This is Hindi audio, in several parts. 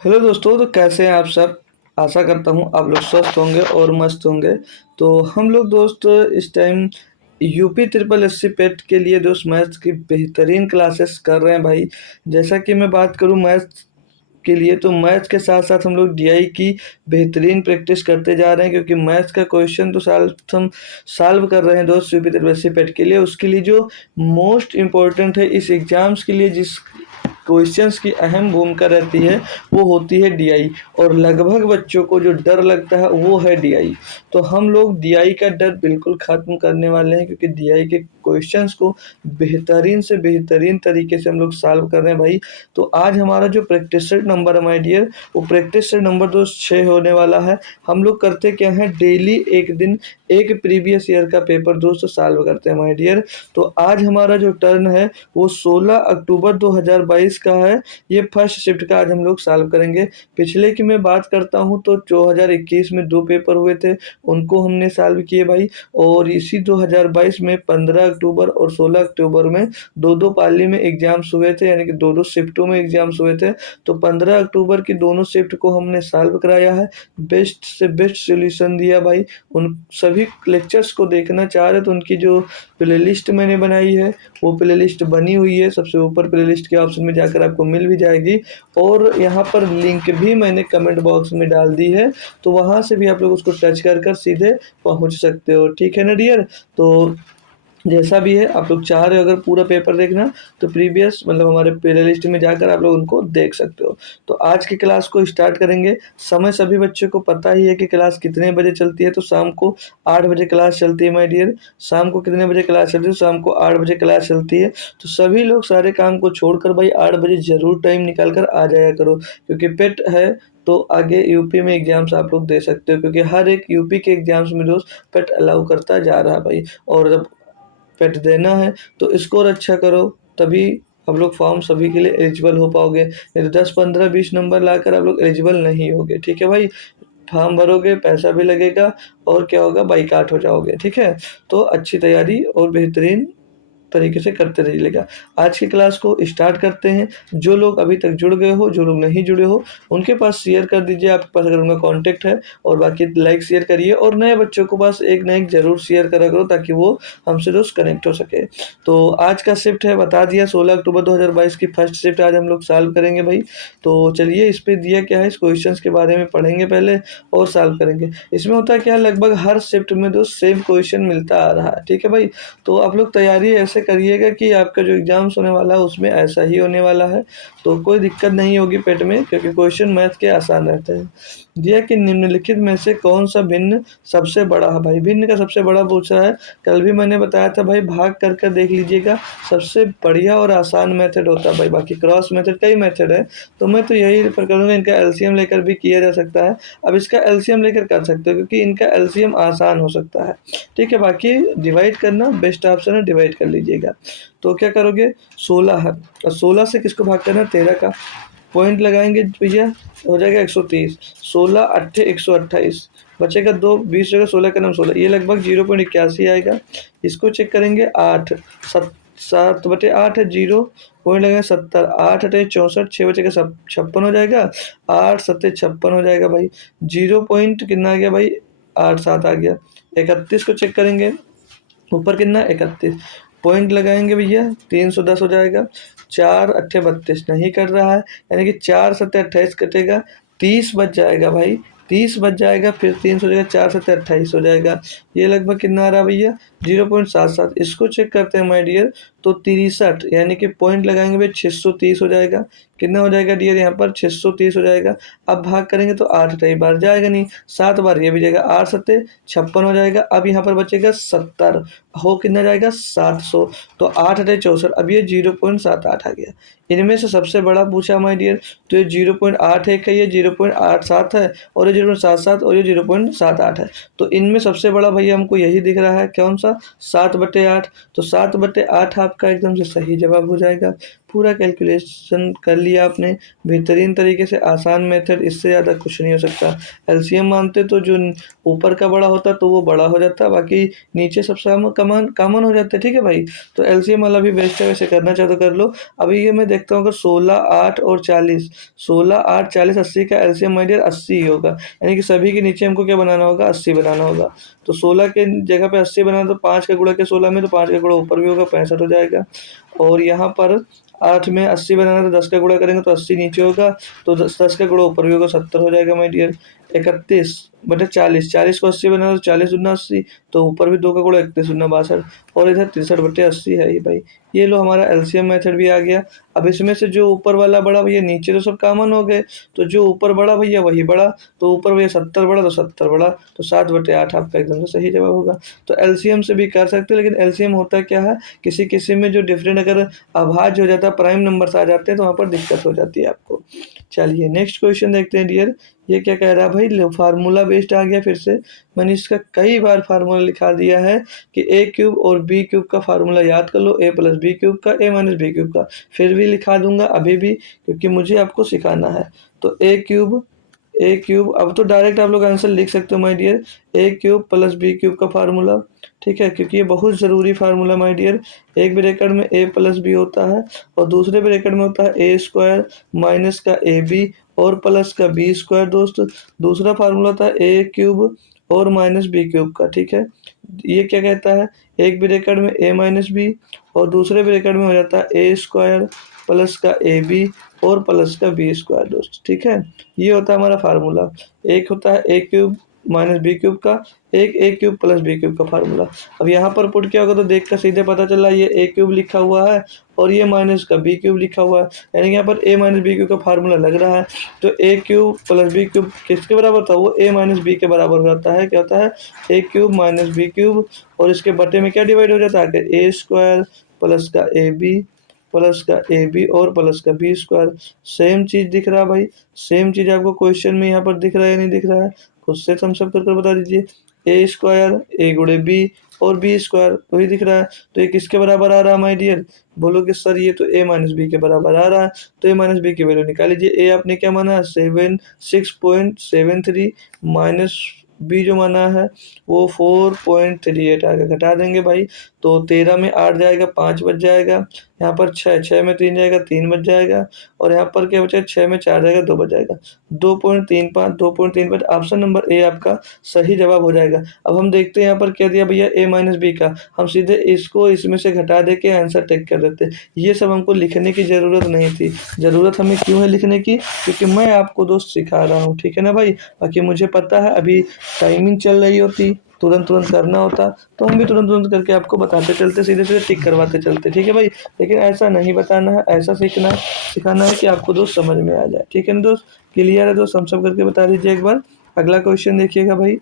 हेलो दोस्तों, तो कैसे हैं आप सब। आशा करता हूँ आप लोग स्वस्थ होंगे और मस्त होंगे। तो हम लोग दोस्त इस time UP triple S C PET के लिए दोस्त मैथ्स की बेहतरीन क्लासेस कर रहे हैं भाई। जैसा कि मैं बात करूँ मैथ्स के लिए, तो मैथ्स के साथ साथ हम लोग डीआई की बेहतरीन प्रैक्टिस करते जा रहे हैं, क्योंकि मैथ्स का क्वेश्चन तो हम सॉल्व कर रहे हैं दोस्त UP triple S C PET के लिए। उसके लिए जो मोस्ट इम्पोर्टेंट है इस एग्ज़ाम्स के लिए, जिस क्वेश्चंस की अहम भूमिका रहती है, वो होती है डीआई। और लगभग बच्चों को जो डर लगता है वो है डीआई। तो हम लोग डीआई का डर बिल्कुल ख़त्म करने वाले हैं, क्योंकि डीआई के क्वेश्चंस को बेहतरीन से बेहतरीन तरीके से हम लोग सॉल्व कर रहे हैं भाई। तो आज हमारा जो प्रैक्टिस सेट नंबर है माय डियर, वो प्रैक्टिस सेट नंबर दोस्त 6 होने वाला है। हम लोग करते क्या हैं, डेली एक दिन एक प्रीवियस ईयर का पेपर दोस्त सॉल्व करते हैं माय डियर। तो आज हमारा जो टर्न है वो 16 अक्टूबर 2022 का है। ये फर्स्ट शिफ्ट का आज हम लोग सॉल्व करेंगे। पिछले की मैं बात करता हूँ तो 2021 में 2 पेपर हुए थे, उनको हमने सॉल्व किए भाई। और इसी 2022 में 15 अक्टूबर और 16 अक्टूबर में दो पाली में एग्जाम्स हुए थे, यानी कि दो शिफ्टों में एग्जाम्स हुए थे। तो 15 अक्टूबर की दोनों शिफ्ट को हमने सॉल्व कराया है, बेस्ट से बेस्ट सोल्यूशन दिया भाई। उन सभी लेक्चर्स को देखना चाह रहे तो उनकी जो प्लेलिस्ट मैंने बनाई है वो प्लेलिस्ट बनी हुई है, सबसे ऊपर प्लेलिस्ट के ऑप्शन में जाकर आपको मिल भी जाएगी। और यहाँ पर लिंक भी मैंने कमेंट बॉक्स में डाल दी है, तो वहाँ से भी आप लोग उसको टच कर सीधे पहुँच सकते हो। ठीक है ना डियर। तो जैसा भी है, आप लोग चाह रहे हो अगर पूरा पेपर देखना, तो प्रीवियस मतलब हमारे प्ले लिस्ट में जाकर आप लोग उनको देख सकते हो। तो आज की क्लास को स्टार्ट करेंगे। समय सभी बच्चों को पता ही है कि क्लास कितने बजे चलती है। तो शाम को 8 बजे क्लास चलती है माय डियर। शाम को कितने बजे क्लास चलती है? शाम को 8 बजे क्लास चलती है। तो सभी लोग सारे काम को छोड़कर भाई 8 बजे ज़रूर टाइम निकाल कर आ जाया करो, क्योंकि पेट है तो आगे यूपी में एग्जाम्स आप लोग दे सकते हो, क्योंकि हर एक यूपी के एग्जाम्स में दोस्त पेट अलाउ करता जा रहा है भाई। और जब पेट देना है तो स्कोर अच्छा करो, तभी आप लोग फॉर्म सभी के लिए एलिजिबल हो पाओगे। नहीं तो 10 15 20 नंबर लाकर आप लोग एलिजिबल नहीं होगे। ठीक है भाई। फॉर्म भरोगे, पैसा भी लगेगा, और क्या होगा, बाइकाट हो जाओगे। ठीक है। तो अच्छी तैयारी और बेहतरीन तरीके से करते रहिएगा। आज की क्लास को स्टार्ट करते हैं। जो लोग अभी तक जुड़ गए हो, जो लोग नहीं जुड़े हो, उनके पास शेयर कर दीजिए, आपके पास अगर उनका कॉन्टैक्ट है। और बाकी लाइक शेयर करिए, और नए बच्चों को बस एक ना एक ज़रूर शेयर करा करो, ताकि वो हमसे रोज़ कनेक्ट हो सके। तो आज का शिफ्ट है, बता दिया, 16 अक्टूबर 2022 की फर्स्ट शिफ्ट आज हम लोग सॉल्व करेंगे भाई। तो चलिए, इस पे दिया क्या है, इस क्वेश्चन के बारे में पढ़ेंगे पहले और सॉल्व करेंगे। इसमें होता है क्या, लगभग हर शिफ्ट में दो सेम क्वेश्चन मिलता आ रहा है। ठीक है भाई। तो आप लोग तैयारी ऐसे करिएगा कि आपका जो एग्ज़ाम्स होने वाला है उसमें ऐसा ही होने वाला है, तो कोई दिक्कत नहीं होगी पेट में, क्योंकि क्वेश्चन मैथ के आसान रहते हैं। दिया कि निम्नलिखित में से कौन सा भिन्न सबसे बड़ा है भाई। भिन्न का सबसे बड़ा पूछा है। कल भी मैंने बताया था भाई, भाग कर देख लीजिएगा, सबसे बढ़िया और आसान मेथड होता है भाई। बाकी क्रॉस मेथड कई मेथड है, तो मैं तो यही रेफर करूँगा, इनका एलसीएम लेकर भी किया जा सकता है। अब इसका एलसीएम लेकर कर सकते हो, क्योंकि इनका एलसीएम आसान हो सकता है। ठीक है। बाकी डिवाइड करना बेस्ट ऑप्शन है, डिवाइड कर लीजिएगा। तो क्या करोगे, 16 है, और 16 से किसको भाग करना, 13 का पॉइंट लगाएंगे भैया, हो जाएगा 130। 16 अट्ठे 128, बचेगा 2, 20 जगह 16 का नाम 16, ये लगभग 0.81 आएगा। इसको चेक करेंगे, 8 7/8 है, 0 पॉइंट लगेगा 70, 8 अठे 64, 6 बचेगा 56 हो जाएगा। 8 सत्ते 56 हो जाएगा भाई। 0 पॉइंट कितना आ गया भाई, 8 7 आ गया। 31 को चेक करेंगे, ऊपर कितना, 31 पॉइंट लगाएंगे भैया, 310 हो जाएगा। 4 अट्ठे 32 नहीं कर रहा है, यानी कि 4 सत्ते 28 कटेगा, 30 बच जाएगा भाई। 30 बच जाएगा, फिर 300 हो जाएगा, 4 सत्ते 28 हो जाएगा। ये लगभग कितना आ रहा भैया, 0.77। इसको चेक करते हैं माय डियर। तो 63, यानी कि पॉइंट लगाएंगे भाई, 630 हो जाएगा। कितना हो जाएगा डियर, यहाँ पर 630 हो जाएगा। अब भाग करेंगे तो 8 कई बार जाएगा नहीं, 7 बार ये भी जाएगा, 8 सत्ते 56 हो जाएगा। अब यहाँ पर बचेगा 70, हो कितना जाएगा, 700। तो 8 अठे 64, अब ये 0.78 आ गया। इनमें से सबसे बड़ा पूछा माय डियर, तो ये 0.81 है, ये 0.87 है, और ये 0.77, और ये 0.78 है। तो इनमें सबसे बड़ा भैया हमको यही दिख रहा है, कौन सा, 7/8। तो 7/8 आपका एकदम से सही जवाब हो जाएगा। पूरा कैलकुलेशन कर लिया आपने बेहतरीन तरीके से, आसान मेथड, इससे ज़्यादा कुछ नहीं हो सकता। एलसीएम मानते तो जो ऊपर का बड़ा होता तो वो बड़ा हो जाता, बाकी नीचे सबसे कॉमन कॉमन हो जाता है, ठीक है भाई। तो एलसीएम वाला भी बेस्ट है, वैसे करना चाहो तो कर लो। अभी ये मैं देखता हूँ अगर 16, 8 और 40, 16, 8, 40, 80 का एलसीएम माय डियर 80 ही होगा, यानी कि सभी के नीचे हमको क्या बनाना होगा, 80 बनाना होगा। तो 16 के जगह पे 80 बनाना, तो 5 का गुणा के 16 में, तो 5 का गुणा ऊपर भी होगा, 65 हो जाएगा। और यहाँ पर 8 में 80 बनाना, तो 10 का गुणा करेंगे तो 80 नीचे होगा, तो 10 का गुणा ऊपर भी होगा, 70 हो जाएगा माय डियर। 31/40, 40 को 80 बनाना, तो 40 दूना 80, तो ऊपर भी 2 का गुणा, 31 दूना 62, और इधर 63/80 है ये भाई। ये लो हमारा एलसीएम मेथड भी आ गया। अब इसमें से जो ऊपर वाला बड़ा भैया, नीचे तो सब कॉमन हो गए, तो जो ऊपर बड़ा भैया वही बड़ा, तो ऊपर भैया 70 बड़ा तो 70 बड़ा, तो 7/8 आपका एकदम से सही जवाब होगा। तो एलसीएम से भी कर सकते हो, लेकिन एलसीएम होता क्या है, किसी किसी में जो डिफरेंट अगर अभाज्य हो जाता है, प्राइम नंबर्स आ जाते हैं, तो वहाँ पर दिक्कत हो जाती है आपको। चलिए नेक्स्ट क्वेश्चन देखते हैं डियर। ये क्या कह रहा है भाई, फार्मूला बेस्ड आ गया फिर से। मैंने इसका कई बार फार्मूला लिखा दिया है कि ए क्यूब और बी क्यूब का फार्मूला याद कर लो, ए प्लस बी क्यूब का, ए माइनस बी क्यूब का, फिर भी लिखा दूंगा अभी भी, क्योंकि मुझे आपको सिखाना है। तो ए क्यूब अब तो डायरेक्ट आप लोग आंसर लिख सकते हो my dear, a cube plus b cube का फार्मूला, ठीक है, क्योंकि ये बहुत ज़रूरी फार्मूला माय डियर। एक ब्रैकेट में ए प्लस बी होता है, और दूसरे ब्रैकेट में होता है ए स्क्वायर माइनस का ए बी और प्लस का बी स्क्वायर दोस्त। दूसरा फार्मूला था ए क्यूब और माइनस बी क्यूब का, ठीक है। ये क्या कहता है, एक ब्रैकेट में ए माइनस बी और दूसरे ब्रैकेट में हो जाता है ए स्क्वायर प्लस का ए बी और प्लस का बी स्क्वायर दोस्त, ठीक है। ये होता है हमारा फार्मूला। एक होता है ए क्यूब माइनस बी क्यूब का, एक ए क्यूब प्लस बी क्यूब का फार्मूला। अब यहाँ पर पुट किया होगा तो देख कर सीधे पता चला ये ए क्यूब लिखा हुआ है और ये माइनस का बी क्यूब लिखा हुआ है, यानी कि यहाँ पर ए माइनस बी क्यूब का फार्मूला लग रहा है। तो ए क्यूब प्लस बी क्यूब किसके बराबर था, वो ए माइनस बी के बराबर हो जाता है। क्या होता है, ए क्यूब माइनस बी क्यूब, और इसके बटे में क्या डिवाइड हो जाता है, ए स्क्वायर प्लस का ए बी प्लस का ए बी और प्लस का बी स्क्वायर। सेम चीज़ दिख रहा है भाई, सेम चीज़ आपको क्वेश्चन में यहाँ पर दिख रहा है या नहीं दिख रहा है, खुद से थम्स अप कर बता दीजिए। ए स्क्वायर ए गुणे बी और बी स्क्वायर वही दिख रहा है, तो ये किसके बराबर आ रहा है माय डियर, बोलोगे सर ये तो ए माइनस बी के बराबर आ रहा है, तो ए माइनस बी की वैल्यू निकाल लीजिए। ए आपने क्या माना है, 6.73, माइनस बी जो माना है वो 4.38 आएगा, घटा देंगे भाई, तो 13 में 8 जाएगा, 5 बच जाएगा, यहाँ पर 6 में 3 जाएगा, 3 बच जाएगा, और यहाँ पर क्या बचा, 6 में 4 जाएगा, 2 बच जाएगा, 2.35 ऑप्शन नंबर ए आपका सही जवाब हो जाएगा। अब हम देखते हैं यहाँ पर क्या दिया भैया, ए माइनस बी का, हम सीधे इसको इसमें से घटा दे के आंसर टेक कर देते। ये सब हमको लिखने की ज़रूरत नहीं थी, ज़रूरत हमें क्यों है लिखने की, क्योंकि मैं आपको दोस्त सिखा रहा हूँ, ठीक है ना भाई। बाकी मुझे पता है अभी टाइमिंग चल रही होती, तुरंत तुरंत करना होता, तो हम भी तुरंत तुरंत करके आपको बताते चलते, सीधे सीधे टिक करवाते चलते, ठीक है भाई। लेकिन ऐसा नहीं बताना है, ऐसा सिखाना है कि आपको दोस्त समझ में आ जाए, ठीक है ना दोस्त। क्लियर है दोस्त, हम सब करके बता दीजिए एक बार। अगला क्वेश्चन देखिएगा भाई,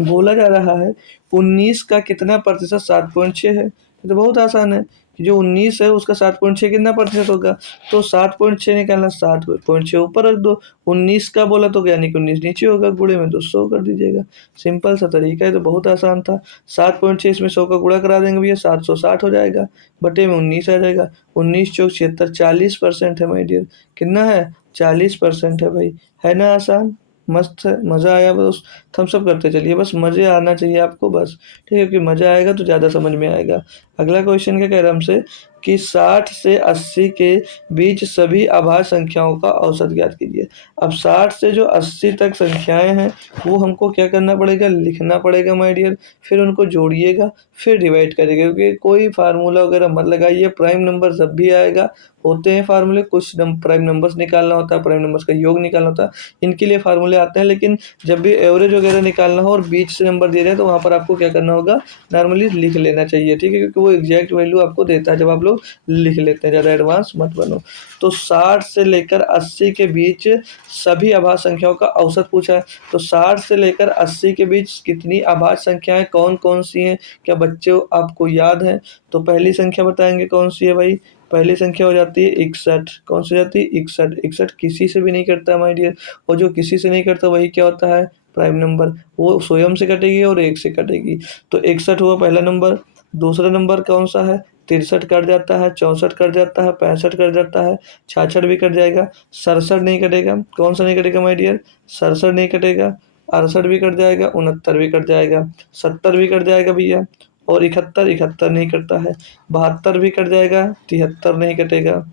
बोला जा रहा है 19 का कितना प्रतिशत 7.6 है। ये तो बहुत आसान है कि जो 19 है उसका 7.6 कितना प्रतिशत होगा, तो 7.6 निकालना, 7.6 ऊपर रख दो, 19 का बोला तो यानी कि 19 नीचे होगा, गुणे में 200 कर दीजिएगा। सिंपल सा तरीका है, तो बहुत आसान था। 7.6 इसमें 100 का गुणा करा देंगे भैया, 760 हो जाएगा, बटे में 19 आ जाएगा, 19 चौक 76, 40% है माय डियर। कितना है, 40% है भाई, है ना आसान, मस्त है, मज़ा आया बस। थम्स अप करते चलिए, बस मज़े आना चाहिए आपको बस, ठीक है, क्योंकि मज़ा आएगा तो ज़्यादा समझ में आएगा। अगला क्वेश्चन क्या कह रहा है हमसे कि 60 से 80 के बीच सभी अभाज्य संख्याओं का औसत ज्ञात कीजिए। अब 60 से जो 80 तक संख्याएं हैं वो हमको क्या करना पड़ेगा, लिखना पड़ेगा माय डियर, फिर उनको जोड़िएगा, फिर डिवाइड करिएगा, क्योंकि कोई फार्मूला वगैरह मत लगाइए। प्राइम नंबर जब भी आएगा, होते हैं फार्मूले, कुछ प्राइम नंबर्स निकालना होता है, प्राइम नंबर्स का योग निकालना होता है, इनके लिए फार्मूले आते हैं। लेकिन जब भी एवरेज वगैरह निकालना हो और बीच से नंबर दे रहे हैं, तो वहाँ पर आपको क्या करना होगा, नॉर्मली लिख लेना चाहिए, ठीक है, क्योंकि वो एग्जैक्ट वैल्यू आपको देता है जब आप लोग लिख लेते हैं, ज़्यादा एडवांस मत बनो। तो 60 से लेकर 80 के बीच सभी अभाज्य संख्याओं का औसत पूछा है। तो 60 से लेकर 80 के बीच कितनी अभाज्य संख्याएं कौन कौन सी हैं, क्या बच्चों आपको याद है। तो पहली संख्या बताएंगे कौन सी है भाई, पहली संख्या हो जाती है 61। कौन सी जाती है, 61। 61 किसी से भी नहीं करता माय डियर, और जो किसी से नहीं करता वही क्या होता है, प्राइम नंबर, वो स्वयं से कटेगी और एक से कटेगी। तो 61 हुआ पहला नंबर। दूसरा नंबर कौन सा है, 63 कट जाता है, 64 कट जाता है, 65 कट जाता है, 66 भी कट जाएगा, 67 नहीं कटेगा। कौन सा नहीं कटेगा माय डियर? 67 नहीं कटेगा, 68 भी कट जाएगा, 69 भी कट जाएगा, 70 भी कट जाएगा भैया, और 71, 71 नहीं कटता है, 72 भी कट जाएगा, 73 नहीं कटेगा,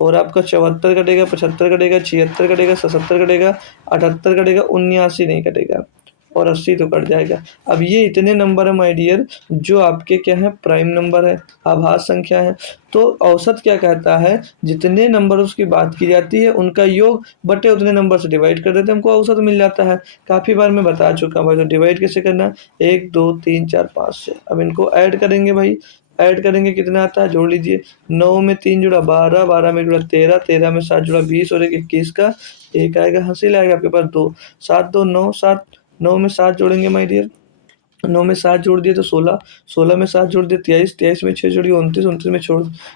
और आपका 74 कटेगा, 75 कटेगा, 76 कटेगा, 77 कटेगा, 78 कटेगा, 79 नहीं कटेगा, और 80 तो कट जाएगा। अब ये इतने नंबर है माय डियर जो आपके क्या है, प्राइम नंबर है, आभास संख्या है। तो औसत क्या कहता है, जितने नंबर उसकी बात की जाती है उनका योग बटे उतने नंबर से डिवाइड कर देते हैं, हमको औसत मिल जाता है। काफ़ी बार मैं बता चुका हूँ भाई। तो डिवाइड कैसे करना, 1 2 3 4 5 से। अब इनको ऐड करेंगे भाई, ऐड करेंगे कितना आता है, जोड़ लीजिए। 9 में 3 जुड़ा 12, 12 में जुड़ा 13, 13 में 7 जुड़ा 20, और 21 का एक आएगा, हासिल आएगा आपके पास 2, 7 2 9, 7 9 में 7 जोड़ेंगे माय डियर, 9 में 7 जोड़ दिए तो 16, 16 में 7 जोड़ दिए 23, 23 में 6 जोड़िए 29, 29 में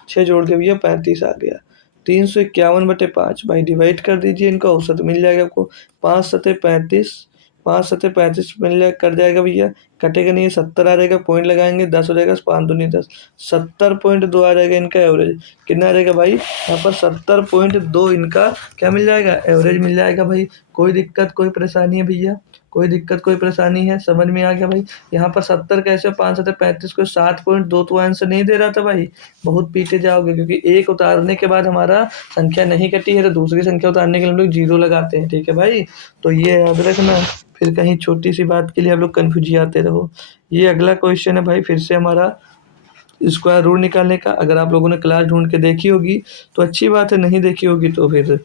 6 जोड़ दिए भैया 35 आ गया। 351/5 भाई, डिवाइड कर दीजिए, इनका औसत मिल जाएगा आपको। 5 सते 35, 5 सते 35 मिल जाएगा, कट जाएगा भैया, कटेगा नहीं है, 70 आ जाएगा, पॉइंट लगाएंगे, 10 हो जाएगा, 5 दूनी 10, 70.2 आ जाएगा इनका एवरेज। कितना आ जाएगा भाई, यहाँ पर 70.2 इनका क्या मिल जाएगा, एवरेज मिल जाएगा भाई। कोई दिक्कत कोई परेशानी है भैया, कोई दिक्कत कोई परेशानी है, समझ में आ गया भाई। यहाँ पर 70 कैसे, 5 सते 35 को 7.2 तो आंसर नहीं दे रहा था भाई, बहुत पीछे जाओगे, क्योंकि एक उतारने के बाद हमारा संख्या नहीं कटी है, तो दूसरी संख्या उतारने के लिए हम लोग 0 लगाते हैं, ठीक है भाई। तो ये याद रखना, फिर कहीं छोटी सी बात के लिए आप लोग कन्फ्यूज आते रहो। ये अगला क्वेश्चन है भाई, फिर से हमारा स्क्वायर रूट निकालने का। अगर आप लोगों ने क्लास ढूंढ के देखी होगी तो अच्छी बात है, नहीं देखी होगी तो फिर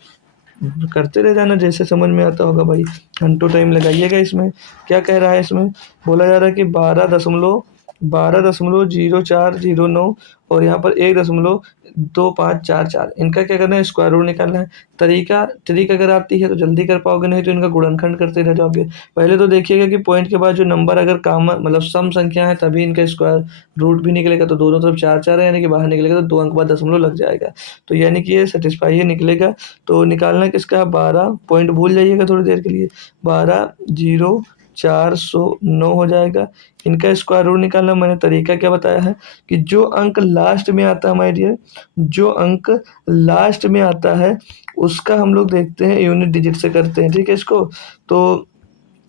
करते रह जाना, जैसे समझ में आता होगा भाई। घंटों टाइम लगाइएगा इसमें। क्या कह रहा है इसमें, बोला जा रहा है कि 12.0409 और यहाँ पर 1.2544, इनका क्या करना है, स्क्वायर रूट निकालना है। ट्रिक अगर आती है तो जल्दी कर पाओगे, नहीं तो इनका गुणनखंड करते रह जाओगे। पहले तो देखिएगा कि पॉइंट के बाद जो नंबर अगर कॉमन मतलब सम संख्या है तभी इनका स्क्वायर रूट भी निकलेगा, तो दोनों तरफ 4 4 है, यानी कि बाहर निकलेगा तो 2 अंक बाद दशमलव लग जाएगा, तो यानी कि ये सेटिस्फाई है निकलेगा। तो निकालना किसका, 12 पॉइंट भूल जाइएगा थोड़ी देर के लिए, 12,0409 हो जाएगा। इनका स्क्वायर रूट निकालना मैंने तरीका क्या बताया है कि जो अंक लास्ट में आता है माय डियर, जो अंक लास्ट में आता है उसका हम लोग देखते हैं यूनिट डिजिट से करते हैं, ठीक है। इसको तो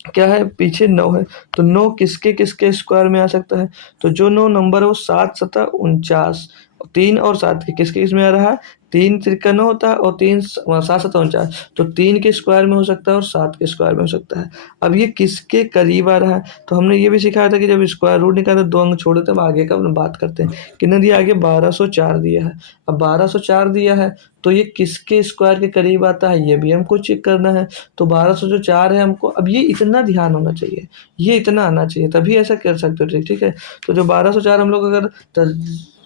क्या है, पीछे 9 है, तो 9 किसके किसके स्क्वायर में आ सकता है, तो जो 9 नंबर है वो 7 सता 49, 3 और 7 के किसके इसमें आ रहा है, 3 तिरका 9 होता है और 3 7 सता 49, तो 3 के स्क्वायर में हो सकता है और 7 के स्क्वायर में हो सकता है। अब ये किसके करीब आ रहा है, तो हमने ये भी सिखाया था कि जब स्क्वायर रूट निकालते 2 अंक छोड़ देते हैं, अब आगे का हम बात करते हैं। कितना दिया आगे, 1204 दिया है। अब 1204 दिया है तो ये किसके स्क्वायर के करीब आता है, ये भी हमको चेक करना है। तो 1200 जो 4 है हमको, अब ये इतना ध्यान होना चाहिए, ये इतना आना चाहिए, तभी ऐसा कर सकते हो, ठीक है। तो जो 1204 हम लोग अगर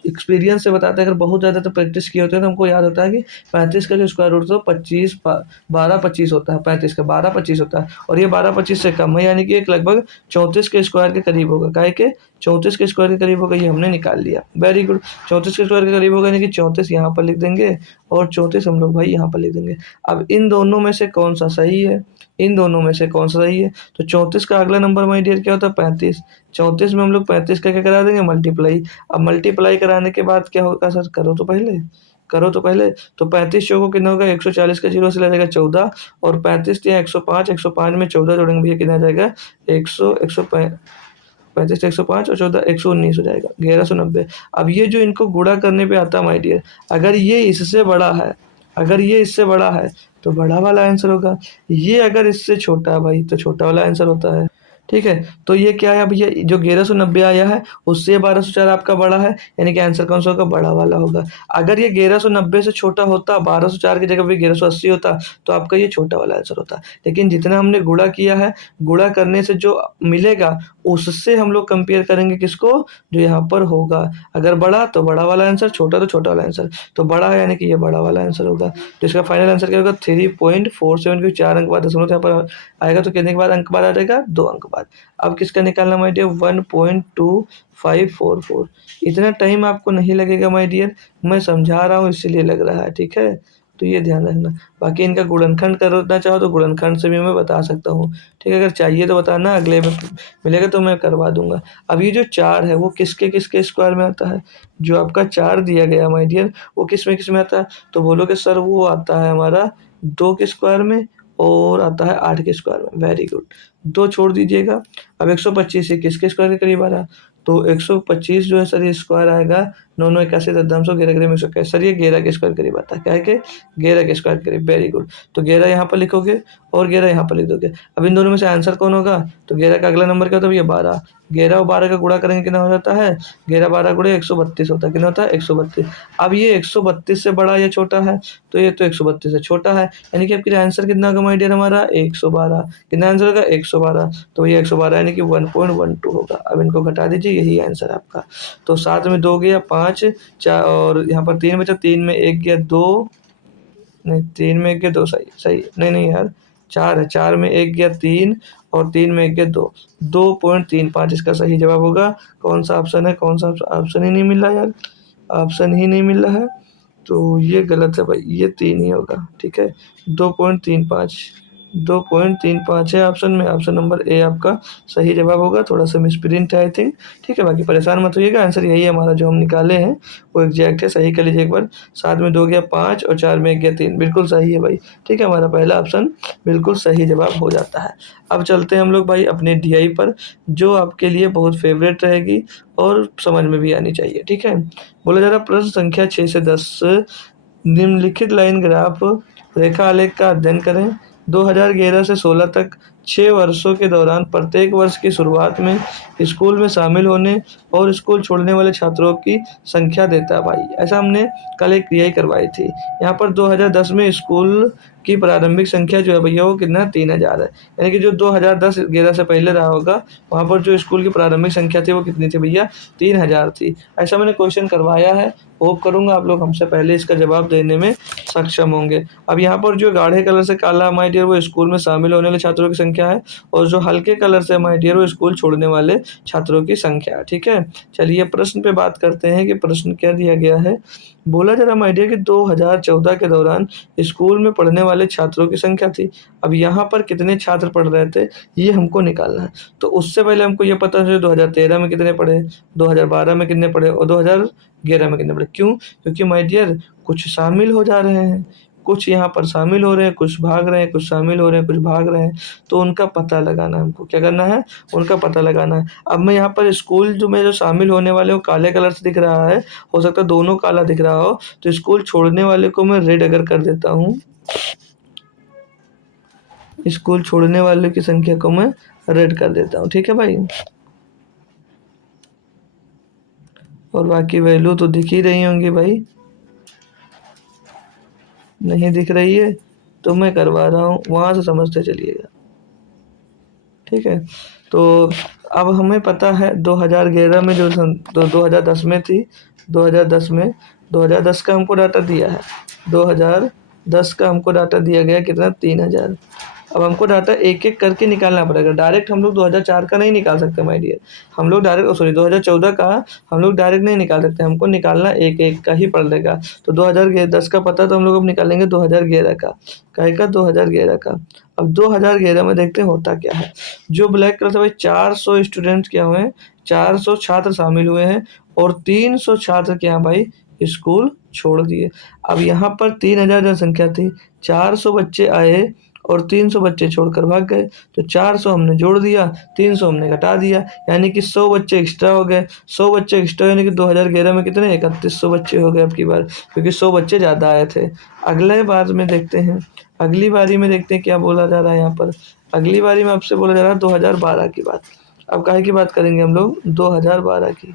एक्सपीरियंस से बताते हैं, अगर बहुत ज़्यादा तो प्रैक्टिस किए होते हैं तो हमको याद होता है कि 35 का जो स्क्वायर रूट तो 25 12 25 होता है, 35 का 12 25 होता है, और ये 12 25 से कम है, यानी कि एक लगभग 34 के स्क्वायर के करीब होगा। काहे के 34 के स्क्वायर के करीब होगा, ये हमने निकाल लिया, वेरी गुड। 34 के स्क्वायर के करीब होगा, यानी कि 34 यहाँ पर लिख देंगे और 34 हम लोग भाई यहाँ पर लिख देंगे। अब इन दोनों में से कौन सा सही है, इन दोनों में से कौन सा सही है, तो 34 का अगला नंबर माय डियर क्या होता है, 35। 34 में हम लोग 35 का क्या करा देंगे, मल्टीप्लाई। अब मल्टीप्लाई कराने के बाद क्या होगा सर, करो तो पहले। तो 35 चौको कितना होगा, 140 का 0 से ले जाएगा 14, और 35 या 105, 105 में 14 जोड़ेंगे भैया कितना आ जाएगा, 35 105 और 14 119 हो जाएगा, 1190। अब ये जो इनको गुणा करने पे आता है माय डियर, अगर ये इससे बड़ा है, अगर ये इससे बड़ा है तो बड़ा वाला आंसर होगा, ये अगर इससे छोटा है भाई तो छोटा वाला आंसर होता है, ठीक है। तो ये क्या है भैया, जो 1190 आया है उससे 1204 आपका बड़ा है, यानी कि आंसर कौन सा होगा, बड़ा वाला होगा। अगर ये 1190 से छोटा होता, 1204 की जगह भी 1180 होता, तो आपका ये छोटा वाला आंसर होता। लेकिन जितना हमने गुणा किया है, गुणा करने से जो मिलेगा उससे हम लोग कंपेयर करेंगे किसको, जो यहाँ पर होगा। अगर बड़ा तो बड़ा वाला आंसर, छोटा तो छोटा वाला आंसर, तो बड़ा है यानी कि ये बड़ा वाला आंसर होगा। तो इसका फाइनल आंसर क्या होगा, 3.47, क्योंकि 4 अंक बाद दशमलव यहाँ पर आएगा, तो कितने के बाद अंक बाद आ जाएगा, 2 अंक बाद। अब किसका निकालना माय डियर, 1.2544। इतना टाइम आपको नहीं लगेगा माय डियर, मैं समझा रहा हूँ इसीलिए लग रहा है, ठीक है। तो ये ध्यान रखना। बाकी इनका गुणनखंड करना चाहो तो गुणनखंड से भी मैं बता सकता हूँ, ठीक है। अगर चाहिए तो बताना, अगले में मिलेगा तो मैं करवा दूंगा। अब ये जो 4 है वो किसके किसके स्क्वायर में आता है? जो आपका 4 दिया गया माय डियर, वो किस में आता है? तो बोलोगे सर वो आता है हमारा 2 के स्क्वायर में और आता है 8 के स्क्वायर में। वेरी गुड, 2 छोड़ दीजिएगा। अब 125 ये किसके स्क्वायर के करीब आ रहा है? तो 125 जो है सर ये स्क्वायर आएगा 9 9 81 10 11 11 में 121 सर ये 11 के स्क्वायर करीब आता है। क्या है कि 11 के स्क्वायर करीब। वेरी गुड, तो 11 यहाँ पर लिखोगे और 11 यहाँ पर लिख दोगे। अब इन दोनों में से आंसर कौन होगा? तो 11 का अगला नंबर क्या होता है भैया? 12। 11 और 12 का गुणा करेंगे कितना हो जाता है? 11 12 गुणे 132 होता है। कितना होता है? 132। अब ये 132 से बड़ा या छोटा है? तो ये तो 132 से छोटा है, यानी कि आपका आंसर कितना होगा माय डियर हमारा? 112। कितना आंसर होगा? 112। तो ये 112 यानी कि 1.12 होगा। अब इनको घटा दीजिए, यही आंसर आपका। तो 7 में 2 गया 5, 4 और यहाँ पर 3 बचा, 3 में 1 गया 2, नहीं 3 में 1 गया 2, सही सही, नहीं नहीं यार 4 है, 4 में 1 गया 3 और 3 में 1 गया 2, 2.35 इसका सही जवाब होगा। कौन सा ऑप्शन है? कौन सा ऑप्शन ही नहीं मिल रहा यार, ऑप्शन ही नहीं मिल रहा है, तो ये गलत है भाई, ये 3 ही होगा, ठीक है। 2.35, 2.35 है ऑप्शन में, ऑप्शन नंबर ए आपका सही जवाब होगा। थोड़ा सा मिसप्रिंट है आई थिंक, ठीक है। बाकी परेशान मत होइएगा, आंसर यही है हमारा जो हम निकाले हैं वो एग्जैक्ट है। सही कर लीजिए एक बार। 7 में 2 गया 5 और 4 में 1 गया 3, बिल्कुल सही है भाई, ठीक है। हमारा पहला ऑप्शन बिल्कुल सही जवाब हो जाता है। अब चलते हैं हम लोग भाई अपने डीआई पर, जो आपके लिए बहुत फेवरेट रहेगी और समझ में भी आनी चाहिए, ठीक है। बोला जा रहा प्रश्न संख्या 6 से 10 निम्नलिखित लाइन ग्राफ रेखा आलेख का अध्ययन करें। 2011 से 16 तक 6 वर्षों के दौरान प्रत्येक वर्ष की शुरुआत में स्कूल में शामिल होने और स्कूल छोड़ने वाले छात्रों की संख्या देता है भाई। ऐसा हमने कल एक क्रिया करवाई थी। यहाँ पर 2010 में स्कूल की प्रारंभिक संख्या जो है भैया वो कितना 3000 है, यानी कि जो 2010-11 से पहले रहा होगा वहाँ पर जो स्कूल की प्रारंभिक संख्या थी वो कितनी थी भैया? 3000 थी। ऐसा मैंने क्वेश्चन करवाया है, होप करूंगा आप लोग हमसे पहले इसका जवाब देने में सक्षम होंगे। अब यहाँ पर जो गाढ़े कलर से काला माय डियर वो स्कूल में शामिल होने वाले छात्रों की संख्या है, और जो हल्के कलर से माय डियर वो स्कूल छोड़ने वाले छात्रों की संख्या है, ठीक है। चलिए प्रश्न पे बात करते हैं कि प्रश्न क्या दिया गया है। बोला जा रहा माय डियर कि 2014 के दौरान स्कूल में पढ़ने वाले छात्रों की संख्या थी। अब यहाँ पर कितने छात्र पढ़ रहे थे ये हमको निकालना है। तो उससे पहले हमको ये पता है 2013 में कितने पढ़े, 2012 में कितने पढ़े और 2011 में कितने पढ़े। क्यों? क्योंकि माय डियर कुछ शामिल हो जा रहे हैं, कुछ यहाँ पर शामिल हो रहे हैं, कुछ भाग रहे हैं, कुछ शामिल हो रहे हैं, कुछ भाग रहे हैं, तो उनका पता लगाना है हमको। क्या करना है? उनका पता लगाना है। अब मैं यहाँ पर स्कूल जो शामिल होने वाले हो काले कलर से दिख रहा है, हो सकता है दोनों काला दिख रहा हो, तो स्कूल छोड़ने वाले को मैं रेड अगर कर देता हूँ, स्कूल छोड़ने वाले की संख्या को मैं रेड कर देता हूँ, ठीक है भाई। और बाकी वैल्यू तो दिख ही रही होंगी भाई, नहीं दिख रही है तो मैं करवा रहा हूँ, वहाँ से समझते चलिएगा, ठीक है। तो अब हमें पता है 2011 में जो 2010 में थी, 2010 में 2010 का हमको डाटा दिया है, 2010 का हमको डाटा दिया गया कितना? 3000। अब हमको डाटा एक एक करके निकालना पड़ेगा, डायरेक्ट हम लोग 2004 का नहीं निकाल सकते माय डियर, हम लोग डायरेक्ट सॉरी 2014 का हम लोग डायरेक्ट नहीं निकाल सकते, हमको निकालना एक एक का ही पड़ेगा। तो 2010 का पता तो हम लोग अब निकालेंगे 2011 का, काहे का? 2011 का। अब 2011 में देखते हैं होता क्या है। जो ब्लैक कलर से भाई 400 स्टूडेंट्स क्या हुए हैं, 400 छात्र शामिल हुए हैं और 300 छात्र क्या भाई स्कूल छोड़ दिए। अब यहाँ पर 3000 जनसंख्या थी, 400 बच्चे आए और 300 बच्चे छोड़कर भाग गए, तो 400 हमने जोड़ दिया, 300 हमने घटा दिया, यानी कि 100 बच्चे एक्स्ट्रा हो गए। 100 बच्चे एक्स्ट्रा यानी कि 2011 में कितने? 3100 बच्चे हो गए अब की बार, क्योंकि 100 बच्चे ज़्यादा आए थे। अगले बार में देखते हैं, अगली बारी में देखते हैं क्या बोला जा रहा है यहाँ पर। अगली बारी में आपसे बोला जा रहा है 2012 की बात। अब काहे की बात करेंगे हम लोग? 2012 की।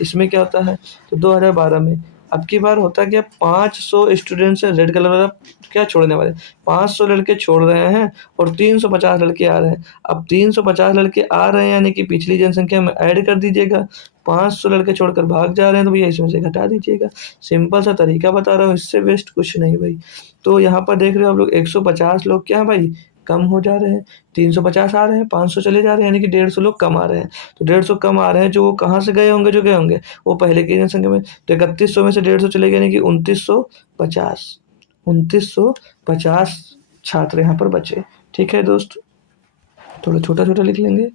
इसमें क्या होता है? तो 2012 में अब की बार होता क्या, 500 स्टूडेंट्स है, रेड कलर वाला क्या छोड़ने वाले, 500 लड़के छोड़ रहे हैं और 350 लड़के आ रहे हैं। अब 350 लड़के आ रहे हैं यानी कि पिछली जनसंख्या में ऐड कर दीजिएगा, 500 लड़के छोड़कर भाग जा रहे हैं तो भैया इसमें से घटा दीजिएगा। सिंपल सा तरीका बता रहा हूँ, इससे बेस्ट कुछ नहीं भाई। तो यहाँ पर देख रहे हो आप लोग 150 लोग क्या है भाई कम हो जा रहे हैं, 350 आ रहे हैं, 500 चले जा रहे हैं, यानी कि 150 लोग कम आ रहे हैं। तो 150 कम आ रहे हैं, जो वो कहाँ से गए होंगे? जो गए होंगे वो पहले की जनसंख्या में, तो 3100 में से 150 चले गए यानी कि 2950, 2950 छात्र यहाँ पर बचे। ठीक है दोस्त, थोड़ा छोटा छोटा लिख लेंगे,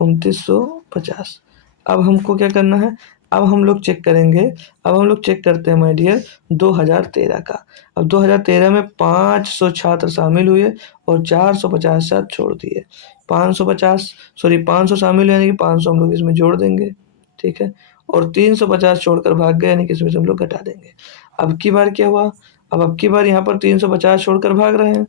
2950। अब हमको क्या करना है, अब हम लोग चेक करेंगे, अब हम लोग चेक करते हैं माय डियर 2013 का। अब 2013 में 500 छात्र शामिल हुए और 450 छात्र छोड़ दिए। 500 शामिल हुए यानी कि 500 हम लोग इसमें जोड़ देंगे, ठीक है, और 350 छोड़कर भाग गए यानी कि इसमें से हम लोग घटा देंगे। अब की बार क्या हुआ, अब की बार यहाँ पर 350 छोड़कर भाग रहे हैं,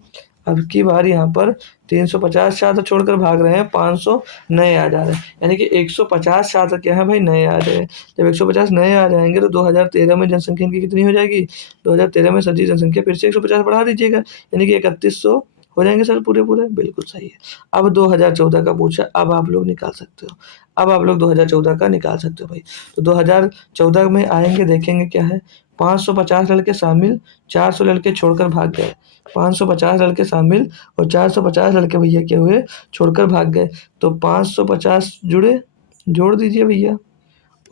अब की बार यहाँ पर 350 छात्र छोड़कर भाग रहे हैं, 500 नए आ जा रहे हैं, यानी कि 150 छात्र क्या है भाई, नए आ रहे हैं। जब 150 नए आ जाएंगे तो 2013 में जनसंख्या इनकी कितनी हो जाएगी, 2013 में सभी जनसंख्या फिर से 150 बढ़ा दीजिएगा, यानी कि 3100 हो जाएंगे सर पूरे पूरे, बिल्कुल सही है। अब 2014 का पूछा, अब आप लोग निकाल सकते हो, अब आप लोग 2014 का निकाल सकते हो भाई। तो 2014 में आएंगे, देखेंगे क्या है, 550 लड़के शामिल, 400 लड़के छोड़कर भाग गए। 550 लड़के शामिल और 450 लड़के भैया क्या हुए, छोड़कर भाग गए। तो 550 जुड़े, जोड़ दीजिए भैया,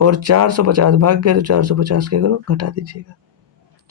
और 450 भाग गए, तो 450 क्या करो, घटा दीजिएगा।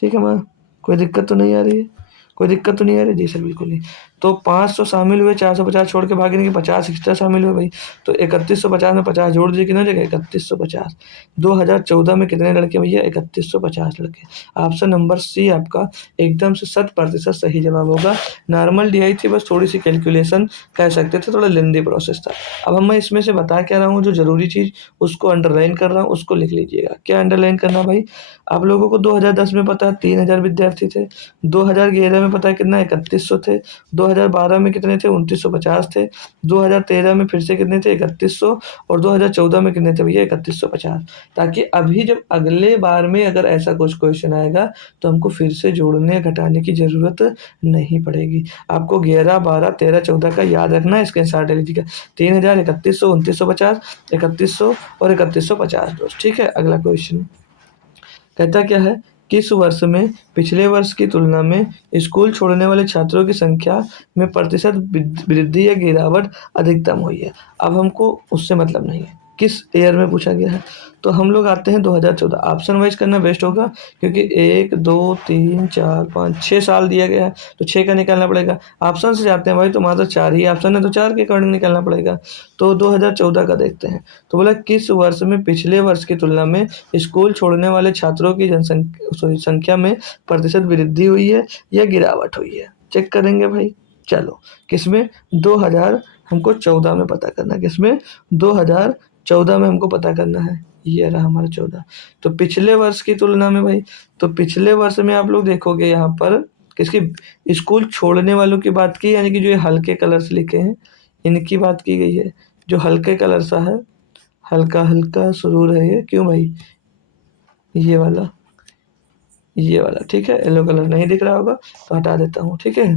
ठीक है माँ, कोई दिक्कत तो नहीं आ रही है, कोई दिक्कत तो नहीं आ रही? जी सर बिल्कुल नहीं। तो 500 शामिल हुए, 450 छोड़ के भागे, नहीं कि 50 एक्स्ट्रा शामिल हुए भाई। तो 3150 में 50 जोड़ दीजिए, कितना जगह 3150। 2014 में कितने लड़के भैया, 3150 लड़के। ऑप्शन नंबर सी आपका एकदम से 100% सही जवाब होगा। नॉर्मल DI थी, बस थोड़ी सी कैलकुलेशन कह सकते थे, थोड़ा लेंदी प्रोसेस था। अब हम मैं इसमें से बता क्या रहा हूँ, जो जरूरी चीज़ उसको अंडरलाइन कर रहा हूँ, उसको लिख लीजिएगा। क्या अंडरलाइन करना भाई, आप लोगों को 2010 में पता है 3000 विद्यार्थी थे, 2011 में पता है कितना 3100 थे, 2012 में कितने थे 2950 थे, 2013 में फिर से कितने थे 3100, और 2014 में कितने थे भैया 3150। ताकि अभी जब अगले बार में अगर ऐसा कुछ क्वेश्चन आएगा तो हमको फिर से जोड़ने घटाने की ज़रूरत नहीं पड़ेगी। आपको 11, 12, 13, 14 का याद रखना है, इसके साथ लीजिएगा 3000, 3100, 2950, 3100 और 3150 दोस्त। ठीक है, अगला क्वेश्चन कहता क्या है, किस वर्ष में पिछले वर्ष की तुलना में स्कूल छोड़ने वाले छात्रों की संख्या में प्रतिशत वृद्धि या गिरावट अधिकतम हुई है। अब हमको उससे मतलब नहीं है, किस ईयर में पूछा गया है। तो हम लोग आते हैं 2014, ऑप्शन वाइज करना बेस्ट होगा, क्योंकि 1, 2, 3, 4, 5, 6 साल दिया गया है, तो 6 का निकालना पड़ेगा। ऑप्शन से जाते हैं भाई, तो मात्र 4 ही ऑप्शन है, तो 4 के अकॉर्डिंग निकालना पड़ेगा। तो 2014 का देखते हैं, तो बोला किस वर्ष में पिछले वर्ष की तुलना में स्कूल छोड़ने वाले छात्रों की संख्या में प्रतिशत वृद्धि हुई है या गिरावट हुई है। चेक करेंगे भाई, चलो किसमें, 2000 हमको 14 में पता करना है, किसमें 2014 में हमको पता करना है, ये रहा हमारा 14। तो पिछले वर्ष की तुलना में भाई, तो पिछले वर्ष में आप लोग देखोगे यहाँ पर किसकी, स्कूल छोड़ने वालों की बात की, यानी कि जो ये हल्के कलर से लिखे हैं इनकी बात की गई है। जो हल्के कलर सा है, हल्का हल्का सुरूर है ये, क्यों भाई, ये वाला, ये वाला, ठीक है, येलो कलर नहीं दिख रहा होगा तो हटा देता हूँ, ठीक है।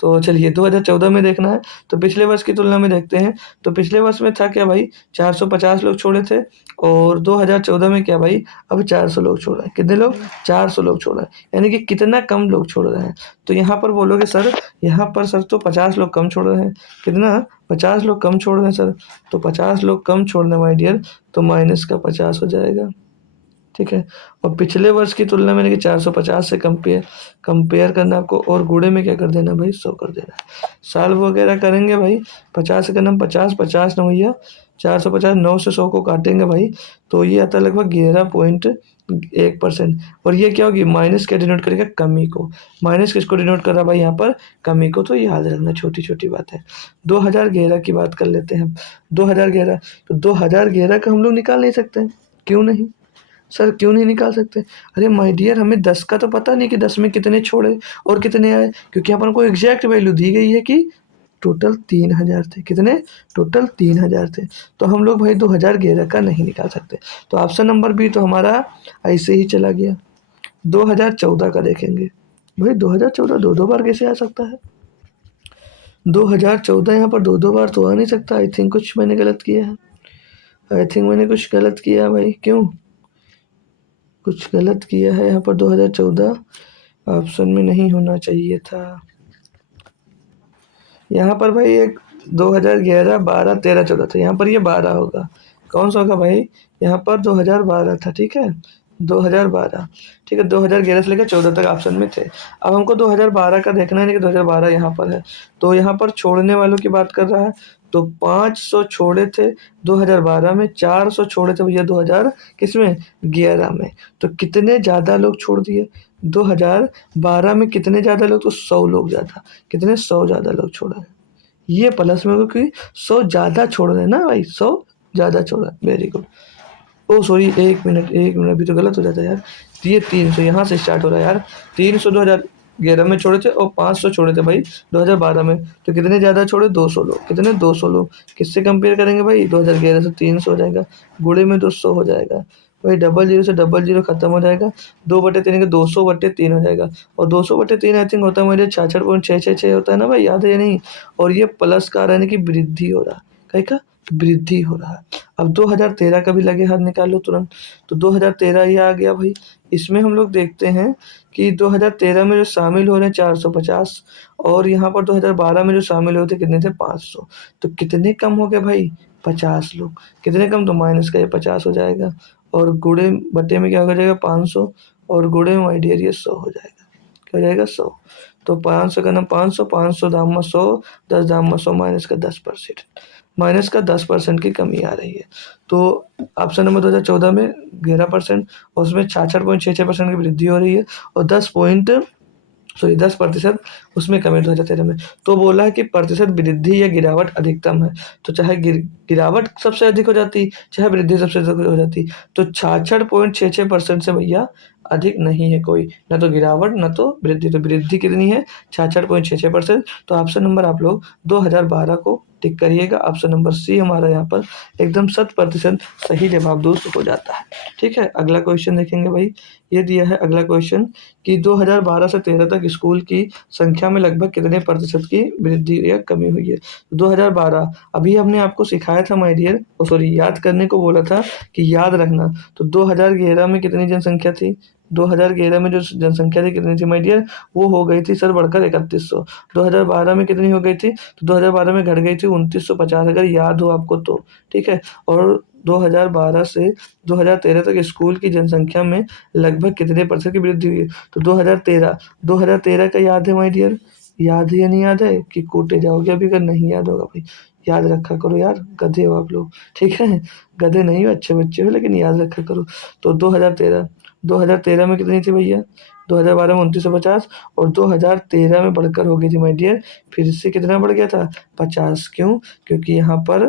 तो चलिए 2014 में देखना है, तो पिछले वर्ष की तुलना में देखते हैं। तो पिछले वर्ष में था क्या भाई, 450 लोग छोड़े थे, और 2014 में क्या भाई, अब 400 लोग छोड़ रहे हैं। कितने लोग, 400 लोग छोड़ रहे हैं, यानी कि कितना कम लोग छोड़ रहे हैं। तो यहाँ पर बोलोगे सर, यहाँ पर सर तो 50 लोग कम छोड़ रहे हैं, कितना, 50 लोग कम छोड़ रहे हैं सर। तो 50 लोग कम छोड़ना माय डियर, तो माइनस का 50 हो जाएगा, ठीक है। और पिछले वर्ष की तुलना में कि 450 से कंपेयर करना आपको, और गुणे में क्या कर देना भाई, 100 कर देना। सॉल्व वगैरह करेंगे भाई, 50 का नाम 50, 50 न भैया 450, 9 से 100 को काटेंगे भाई, तो ये आता है लगभग 11.1%। और ये क्या होगी, माइनस क्या डिनोट करेगा, कमी को। माइनस किसको डिनोट कर रहा है भाई यहाँ पर, कमी को। तो याद रखना, छोटी छोटी बात है। 2011 की बात कर लेते हैं, 2011, तो 2011 का हम लोग निकाल नहीं सकते, क्यों नहीं सर, क्यों नहीं निकाल सकते? अरे माय डियर, हमें 10 का तो पता नहीं कि 10 में कितने छोड़े और कितने आए, क्योंकि यहाँ पर हमको एग्जैक्ट वैल्यू दी गई है कि टोटल 3000 थे। कितने, टोटल 3000 थे। तो हम लोग भाई 2011 का नहीं निकाल सकते। तो ऑप्शन नंबर बी तो हमारा ऐसे ही चला गया। 2014 का देखेंगे भाई, 2014 दो दो बार कैसे आ सकता है, 2014 यहाँ पर दो दो बार तो आ नहीं सकता। आई थिंक कुछ मैंने गलत किया है, आई थिंक मैंने कुछ गलत किया है भाई, क्यों, कुछ गलत किया है यहाँ पर। 2014 ऑप्शन में नहीं होना चाहिए था यहाँ पर भाई। एक 2011, 12, 13, 14 था, यहाँ पर ये 12 होगा। कौन सा होगा भाई, यहाँ पर 2012 था, ठीक है। 2012, ठीक है, 2011 से लेकर 14 तक ऑप्शन में थे। अब हमको 2012 का देखना है, नहीं कि 2012 यहाँ पर है। तो यहाँ पर छोड़ने वालों की बात कर रहा है, तो 500 छोड़े थे 2012 में, 400 छोड़े थे भैया 2000 किसमें 11 में। तो कितने ज़्यादा लोग छोड़ दिए 2012 में, कितने ज़्यादा लोग, तो 100 लोग ज़्यादा, कितने 100 ज़्यादा लोग छोड़े हैं। ये प्लस में क्योंकि 100 ज़्यादा छोड़ रहे हैं ना भाई, 100 ज़्यादा छोड़ रहे हैं, वेरी गुड। ओ सॉरी, 1 मिनट अभी तो गलत हो जाता है यार। ये 300 यहाँ से स्टार्ट हो रहा है यार। 300 2011 में छोड़े थे और 500 छोड़े थे भाई 2012 में। तो कितने ज़्यादा छोड़े, 200 लोग, कितने 200 लोग। किससे कंपेयर करेंगे भाई, 2011 से 300 हो जाएगा, गुणे में 200 हो जाएगा भाई, डबल जीरो से डबल जीरो खत्म हो जाएगा, 2/3 के 200/3 हो जाएगा। और 200/3 आई थिंक होता है मुझे 66.666 होता है ना भाई, याद है या नहीं। और ये प्लस का आ रहा है कि वृद्धि हो रहा है, कहीं का वृद्धि हो रहा है। अब 2013 का भी लगे हाथ निकालो तुरंत, तो 2013 ये आ गया भाई। इसमें हम लोग देखते हैं कि 2013 में जो शामिल हो रहे हैं 450, और यहाँ पर 2012 में जो शामिल होते कितने थे 500। तो कितने कम हो गए भाई, 50 लोग। कितने कम, तो माइनस का ये 50 हो जाएगा, और गुणे बटे में क्या हो जाएगा 500, और गुणे में माय डियर ये 100 हो जाएगा। क्या हो जाएगा 100। तो 500 का नाम 500, 500 दाम में 100, 10 दाम में 100, माइनस का 10%, माइनस का 10% की कमी आ रही है। तो ऑप्शन नंबर 2014 में 11%, और उसमें 66.66% की वृद्धि हो रही है, और 10% उसमें कमी है 2013 में। तो बोला है कि प्रतिशत वृद्धि या गिरावट अधिकतम है। तो चाहे गिरावट सबसे अधिक हो जाती, चाहे वृद्धि सबसे अधिक हो जाती। तो 66.66% से भैया अधिक नहीं है कोई, ना तो गिरावट ना तो वृद्धि। तो वृद्धि कितनी है, 66.66%। तो ऑप्शन नंबर आप लोग 2012 को टिक करिएगा। ऑप्शन नंबर सी हमारा यहाँ पर एकदम 100% सही जवाब दोस्त हो जाता है। ठीक है, अगला क्वेश्चन देखेंगे भाई। ये दिया है अगला क्वेश्चन कि 2012 से 13 तक स्कूल की संख्या में लगभग कितने प्रतिशत की वृद्धि या कमी हुई है। 2012 अभी हमने आपको सिखाया था माय डियर, सॉरी याद करने को बोला था कि याद रखना। तो 2011 में कितनी जनसंख्या थी, 2011 में जो जनसंख्या थी कितनी थी माय डियर, वो हो गई थी सर बढ़कर 3100। 2012 में कितनी हो गई थी, तो 2012 में घट गई थी 2950, अगर याद हो आपको तो। ठीक है, और 2012 से 2013 तक स्कूल की जनसंख्या में लगभग कितने % की वृद्धि हुई है। तो 2013 का याद है माय डियर, याद है या नहीं याद है कि कूटे जाओगे अभी अगर नहीं याद होगा भाई। याद रखा करो यार, गधे हो आप लोग, ठीक है, गधे नहीं हो, अच्छे बच्चे हो, लेकिन याद रखा करो। तो 2013 में कितनी थी भैया, 2012 में 2950, और 2013 में बढ़कर हो गई थी माय डियर फिर से कितना बढ़ गया था 50। क्यों, क्योंकि यहाँ पर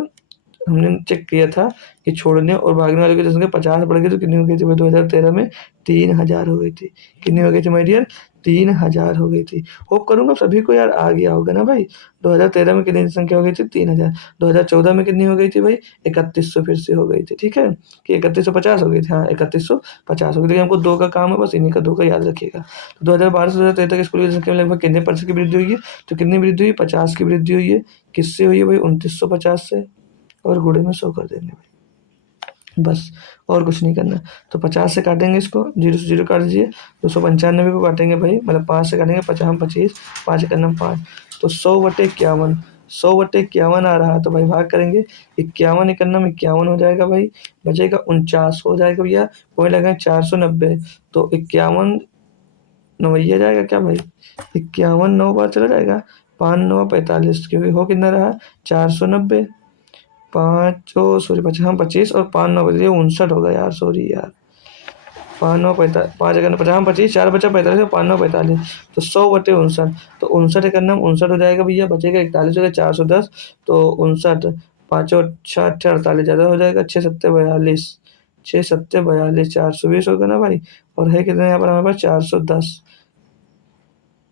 हमने चेक किया था कि छोड़ने और भागने वालों की जनसंख्या 50 बढ़ गई, तो कितनी हो गई थी भाई 2013 में 3000 हो गई थी। कितनी हो गई थी माय डियर, 3000 हो गई थी। होप करूँगा सभी को यार आ गया होगा ना भाई। 2013 में कितनी जनसंख्या हो गई थी 3000। 2014 में कितनी हो गई थी भाई 3100 फिर से हो गई थी। ठीक है, कि 3150 हो गई थी, हाँ 3150 हो गई थी। हमको 2 का काम है, बस इन्हीं का 2 का याद रखिएगा। तो 2012 से 2013 तक स्कूल की जनसंख्या में लगभग कितने % की वृद्धि हुई है, तो कितनी वृद्धि हुई, 50 की वृद्धि हुई है। किससे हुई है भाई, 2950 से, और गुणे में 100 कर देंगे भाई, बस और कुछ नहीं करना। तो 50 से काटेंगे इसको, 0 से 0 काट दीजिए, 295 को काटेंगे भाई, मतलब 5 से काटेंगे, 50 25, 5 1 5, तो 100/51, 100/51 आ रहा है। तो भाई भाग करेंगे, 51 51 51 हो जाएगा भाई, बचेगा 49 हो जाएगा भैया। वही लगाए 490, तो 51 नवैया जाएगा क्या भाई, 51 9 बार चला जाएगा, 5 9 45, क्योंकि हो कितना रहा 490, 5 ओ सॉरी 55 25, और 5 9 बजे 59 होगा यार, सॉरी यार। 5 9 45, 5 1 50 25, 4 बचा 45, 5 9 45, तो 100/59, तो 59 एक 59 हो जाएगा भैया, बचेगा 41 हो गया, 410, तो 59, 5 6 48 ज़्यादा हो जाएगा, 6 7 42, 6 7 42, 420 होगा ना भाई। और है कितना यहाँ पर हमारे पास 410,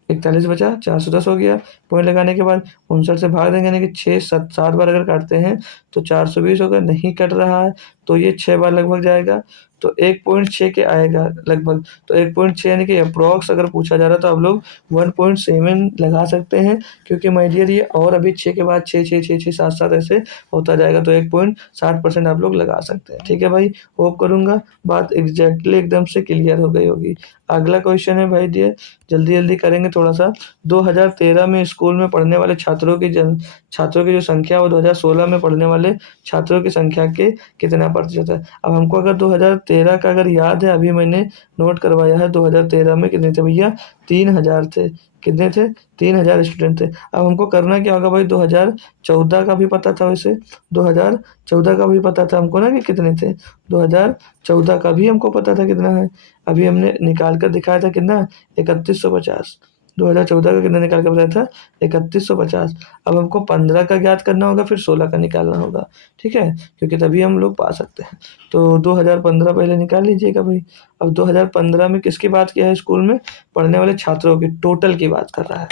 41 बचा, 410 हो गया। पॉइंट लगाने के बाद 59 से भाग देंगे, यानी कि 6 7 7 बार अगर काटते हैं तो 420 होगा, नहीं कट रहा है तो ये 6 बार लगभग जाएगा, तो 1.6 के आएगा लगभग। तो 1.6 यानी कि अप्रॉक्स अगर पूछा जा रहा है तो आप लोग 1.7 लगा सकते हैं, क्योंकि माय डियर ये और अभी 6 के बाद 6 6 6 6 7 7 ऐसे होता जाएगा, तो 1.60% आप लोग लगा सकते हैं। ठीक है भाई, होप करूँगा बात एग्जैक्टली एकदम से क्लियर हो गई होगी। अगला क्वेश्चन है भाई डियर, जल्दी जल्दी करेंगे थोड़ा सा। 2013 में स्कूल में पढ़ने वाले छात्रों की जो संख्या वो 2016 में पढ़ने वाले छात्रों की संख्या के कितना प्रतिशत है। अब हमको अगर 2013 का अगर याद है, अभी मैंने नोट करवाया है, 2013 में कितने थे भैया, 3000 थे। कितने थे, 3000 स्टूडेंट थे। अब हमको करना क्या होगा भाई, 2014 का भी पता था वैसे, 2014 का भी पता था हमको ना कि कितने थे, 2014 का भी हमको पता था कितना है, अभी हमने निकाल कर दिखाया था कितना, 3150। 2014 का कितना निकाल कर बताया था, 3150। अब हमको 15 का ज्ञात करना होगा, फिर 16 का निकालना होगा, ठीक है, क्योंकि तभी हम लोग पा सकते हैं। तो 2015 पहले निकाल लीजिएगा भाई। अब 2015 में किसकी बात किया है, स्कूल में पढ़ने वाले छात्रों की टोटल की बात कर रहा है।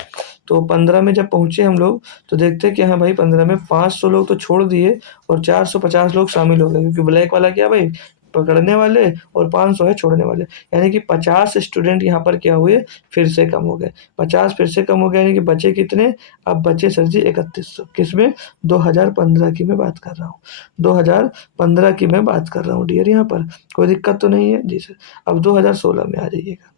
तो 15 में जब पहुंचे हम लोग, तो देखते हैं कि हाँ भाई 15 में 500 लोग तो छोड़ दिए और 450 लोग शामिल हो गए, क्योंकि ब्लैक वाला क्या भाई, पकड़ने वाले, और 500 है छोड़ने वाले, यानी कि 50 स्टूडेंट यहाँ पर क्या हुए, फिर से कम हो गए। 50 फिर से कम हो गए, यानी कि बचे कितने, अब बचे सर जी 3100। किसमें, 2015 की मैं बात कर रहा हूँ, 2015 की मैं बात कर रहा हूँ डियर, यहाँ पर कोई दिक्कत तो नहीं है जी सर। अब 2016 में आ जाइएगा।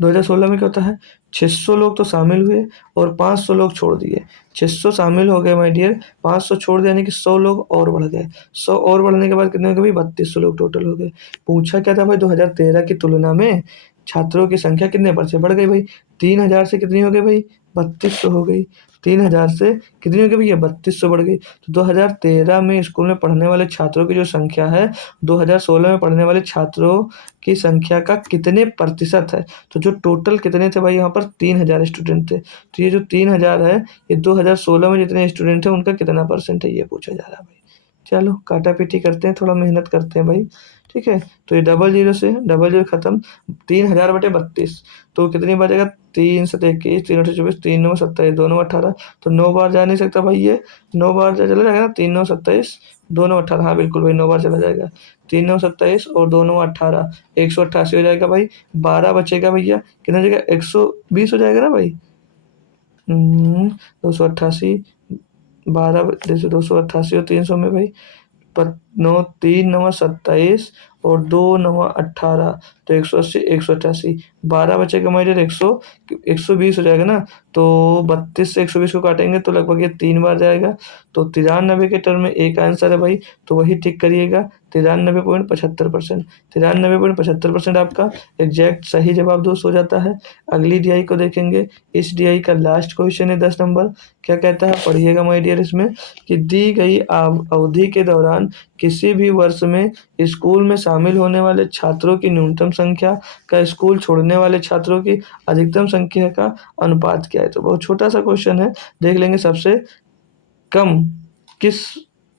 2016 में क्या होता है, 600 लोग तो शामिल हुए और 500 लोग छोड़ दिए। 600 शामिल हो गए माय डियर, 500 छोड़ दिए, यानी कि 100 लोग और बढ़ गए। 100 और बढ़ने के बाद कितने हो गए भाई, 3200 लोग टोटल हो गए। पूछा क्या था भाई, 2013 की तुलना में छात्रों की संख्या कितने पर से बढ़ गई भाई, 3000 से कितनी हो गई भाई, 3200 हो गई। 3000 से कितनी हो गई भैया, 3200 बढ़ गई। तो 2013 में स्कूल में पढ़ने वाले छात्रों की जो संख्या है, 2016 में पढ़ने वाले छात्रों की संख्या का कितने प्रतिशत है। तो जो टोटल कितने थे भाई, यहाँ पर 3000 स्टूडेंट थे। तो ये जो 3000 है, ये 2016 में जितने स्टूडेंट थे उनका कितना परसेंट है, ये पूछा जा रहा है भाई। चलो काटा पीटी करते हैं, थोड़ा मेहनत करते हैं भाई, ठीक है। तो ये डबल जीरो से डबल जीरो खत्म, 3000/32, तो कितनी बार जाएगा, 3 7 21, 3 8 24, 3 9 27, 2 9 18। तो 9 बार जा नहीं सकता भाई, ये 9 बार चला जाएगा ना, 3 9 27, 2 9 18, हाँ बिल्कुल भाई 9 बार चला जाएगा। 3 9 27 और 2 9 18, 188 हो जाएगा भाई। 12 बचेगा भैया, कितना हो जाएगा, 120 हो जाएगा ना भाई। 288, 12 जैसे 288 और 300 में भाई, पर नौ, 3 9 27 और 2 9 18, तो 180, 188, 12 बचेगा हमारे 120 हो जाएगा ना। तो 32 से 120 को काटेंगे तो लगभग ये 3 बार जाएगा। तो 93 के टर्म में एक आंसर है भाई, तो वही टिक करिएगा, 93.75%। 93.75% आपका एग्जैक्ट सही जवाब दोस्त हो जाता है। अगली डीआई को देखेंगे। इस डीआई का लास्ट क्वेश्चन है 10 नंबर। क्या कहता है, पढ़िएगा माय डियर, इसमें कि दी गई अवधि के दौरान किसी भी वर्ष में स्कूल में शामिल होने वाले छात्रों की न्यूनतम संख्या का स्कूल छोड़ने वाले छात्रों की अधिकतम संख्या का अनुपात क्या है। तो बहुत छोटा सा क्वेश्चन है, देख लेंगे। सबसे कम किस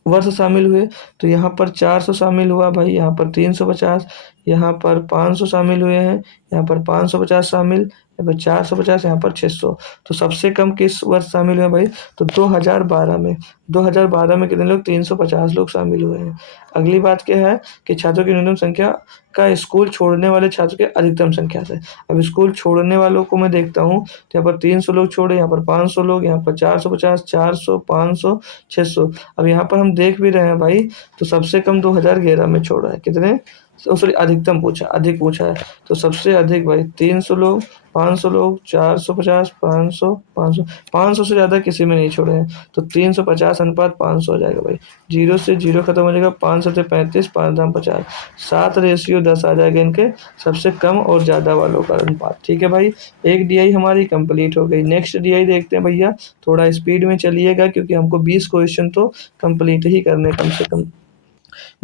वर्ष शामिल हुए, तो यहाँ पर 400 शामिल हुआ भाई, यहाँ पर 350, यहाँ पर 500 शामिल हुए हैं, यहाँ पर 550 शामिल, यहाँ पर 450, यहाँ पर 600। तो सबसे कम किस वर्ष शामिल हुए भाई, तो 2012 में। 2012 में कितने लोग, 350 लोग शामिल हुए हैं। अगली बात क्या है कि छात्रों की न्यूनतम संख्या का स्कूल छोड़ने वाले छात्रों की अधिकतम संख्या से। अब स्कूल छोड़ने वालों को मैं देखता हूँ, तो यहाँ पर 300 लोग छोड़े, यहाँ पर 500 लोग, यहाँ पर 450, 400, 500, 600। अब यहाँ पर हम देख भी रहे हैं भाई, तो सबसे कम 2011 में छोड़ा है, कितने, सॉरी अधिकतम पूछा, अधिक पूछा है। तो सबसे अधिक भाई 300 लोग, 500 लोग, 450, 500, 500, 500 से ज़्यादा किसी में नहीं छोड़े हैं। तो 350/500 हो जाएगा भाई। 0 से 0 खत्म हो जाएगा, 5 से 35, 5 दाम 50, 7:10 आ जाएगा इनके सबसे कम और ज़्यादा वालों का अनुपात। ठीक है भाई, एक डीआई हमारी कंप्लीट हो गई। नेक्स्ट डीआई देखते हैं भैया, थोड़ा स्पीड में चलिएगा क्योंकि हमको 20 क्वेश्चन तो कंप्लीट ही करने कम से कम।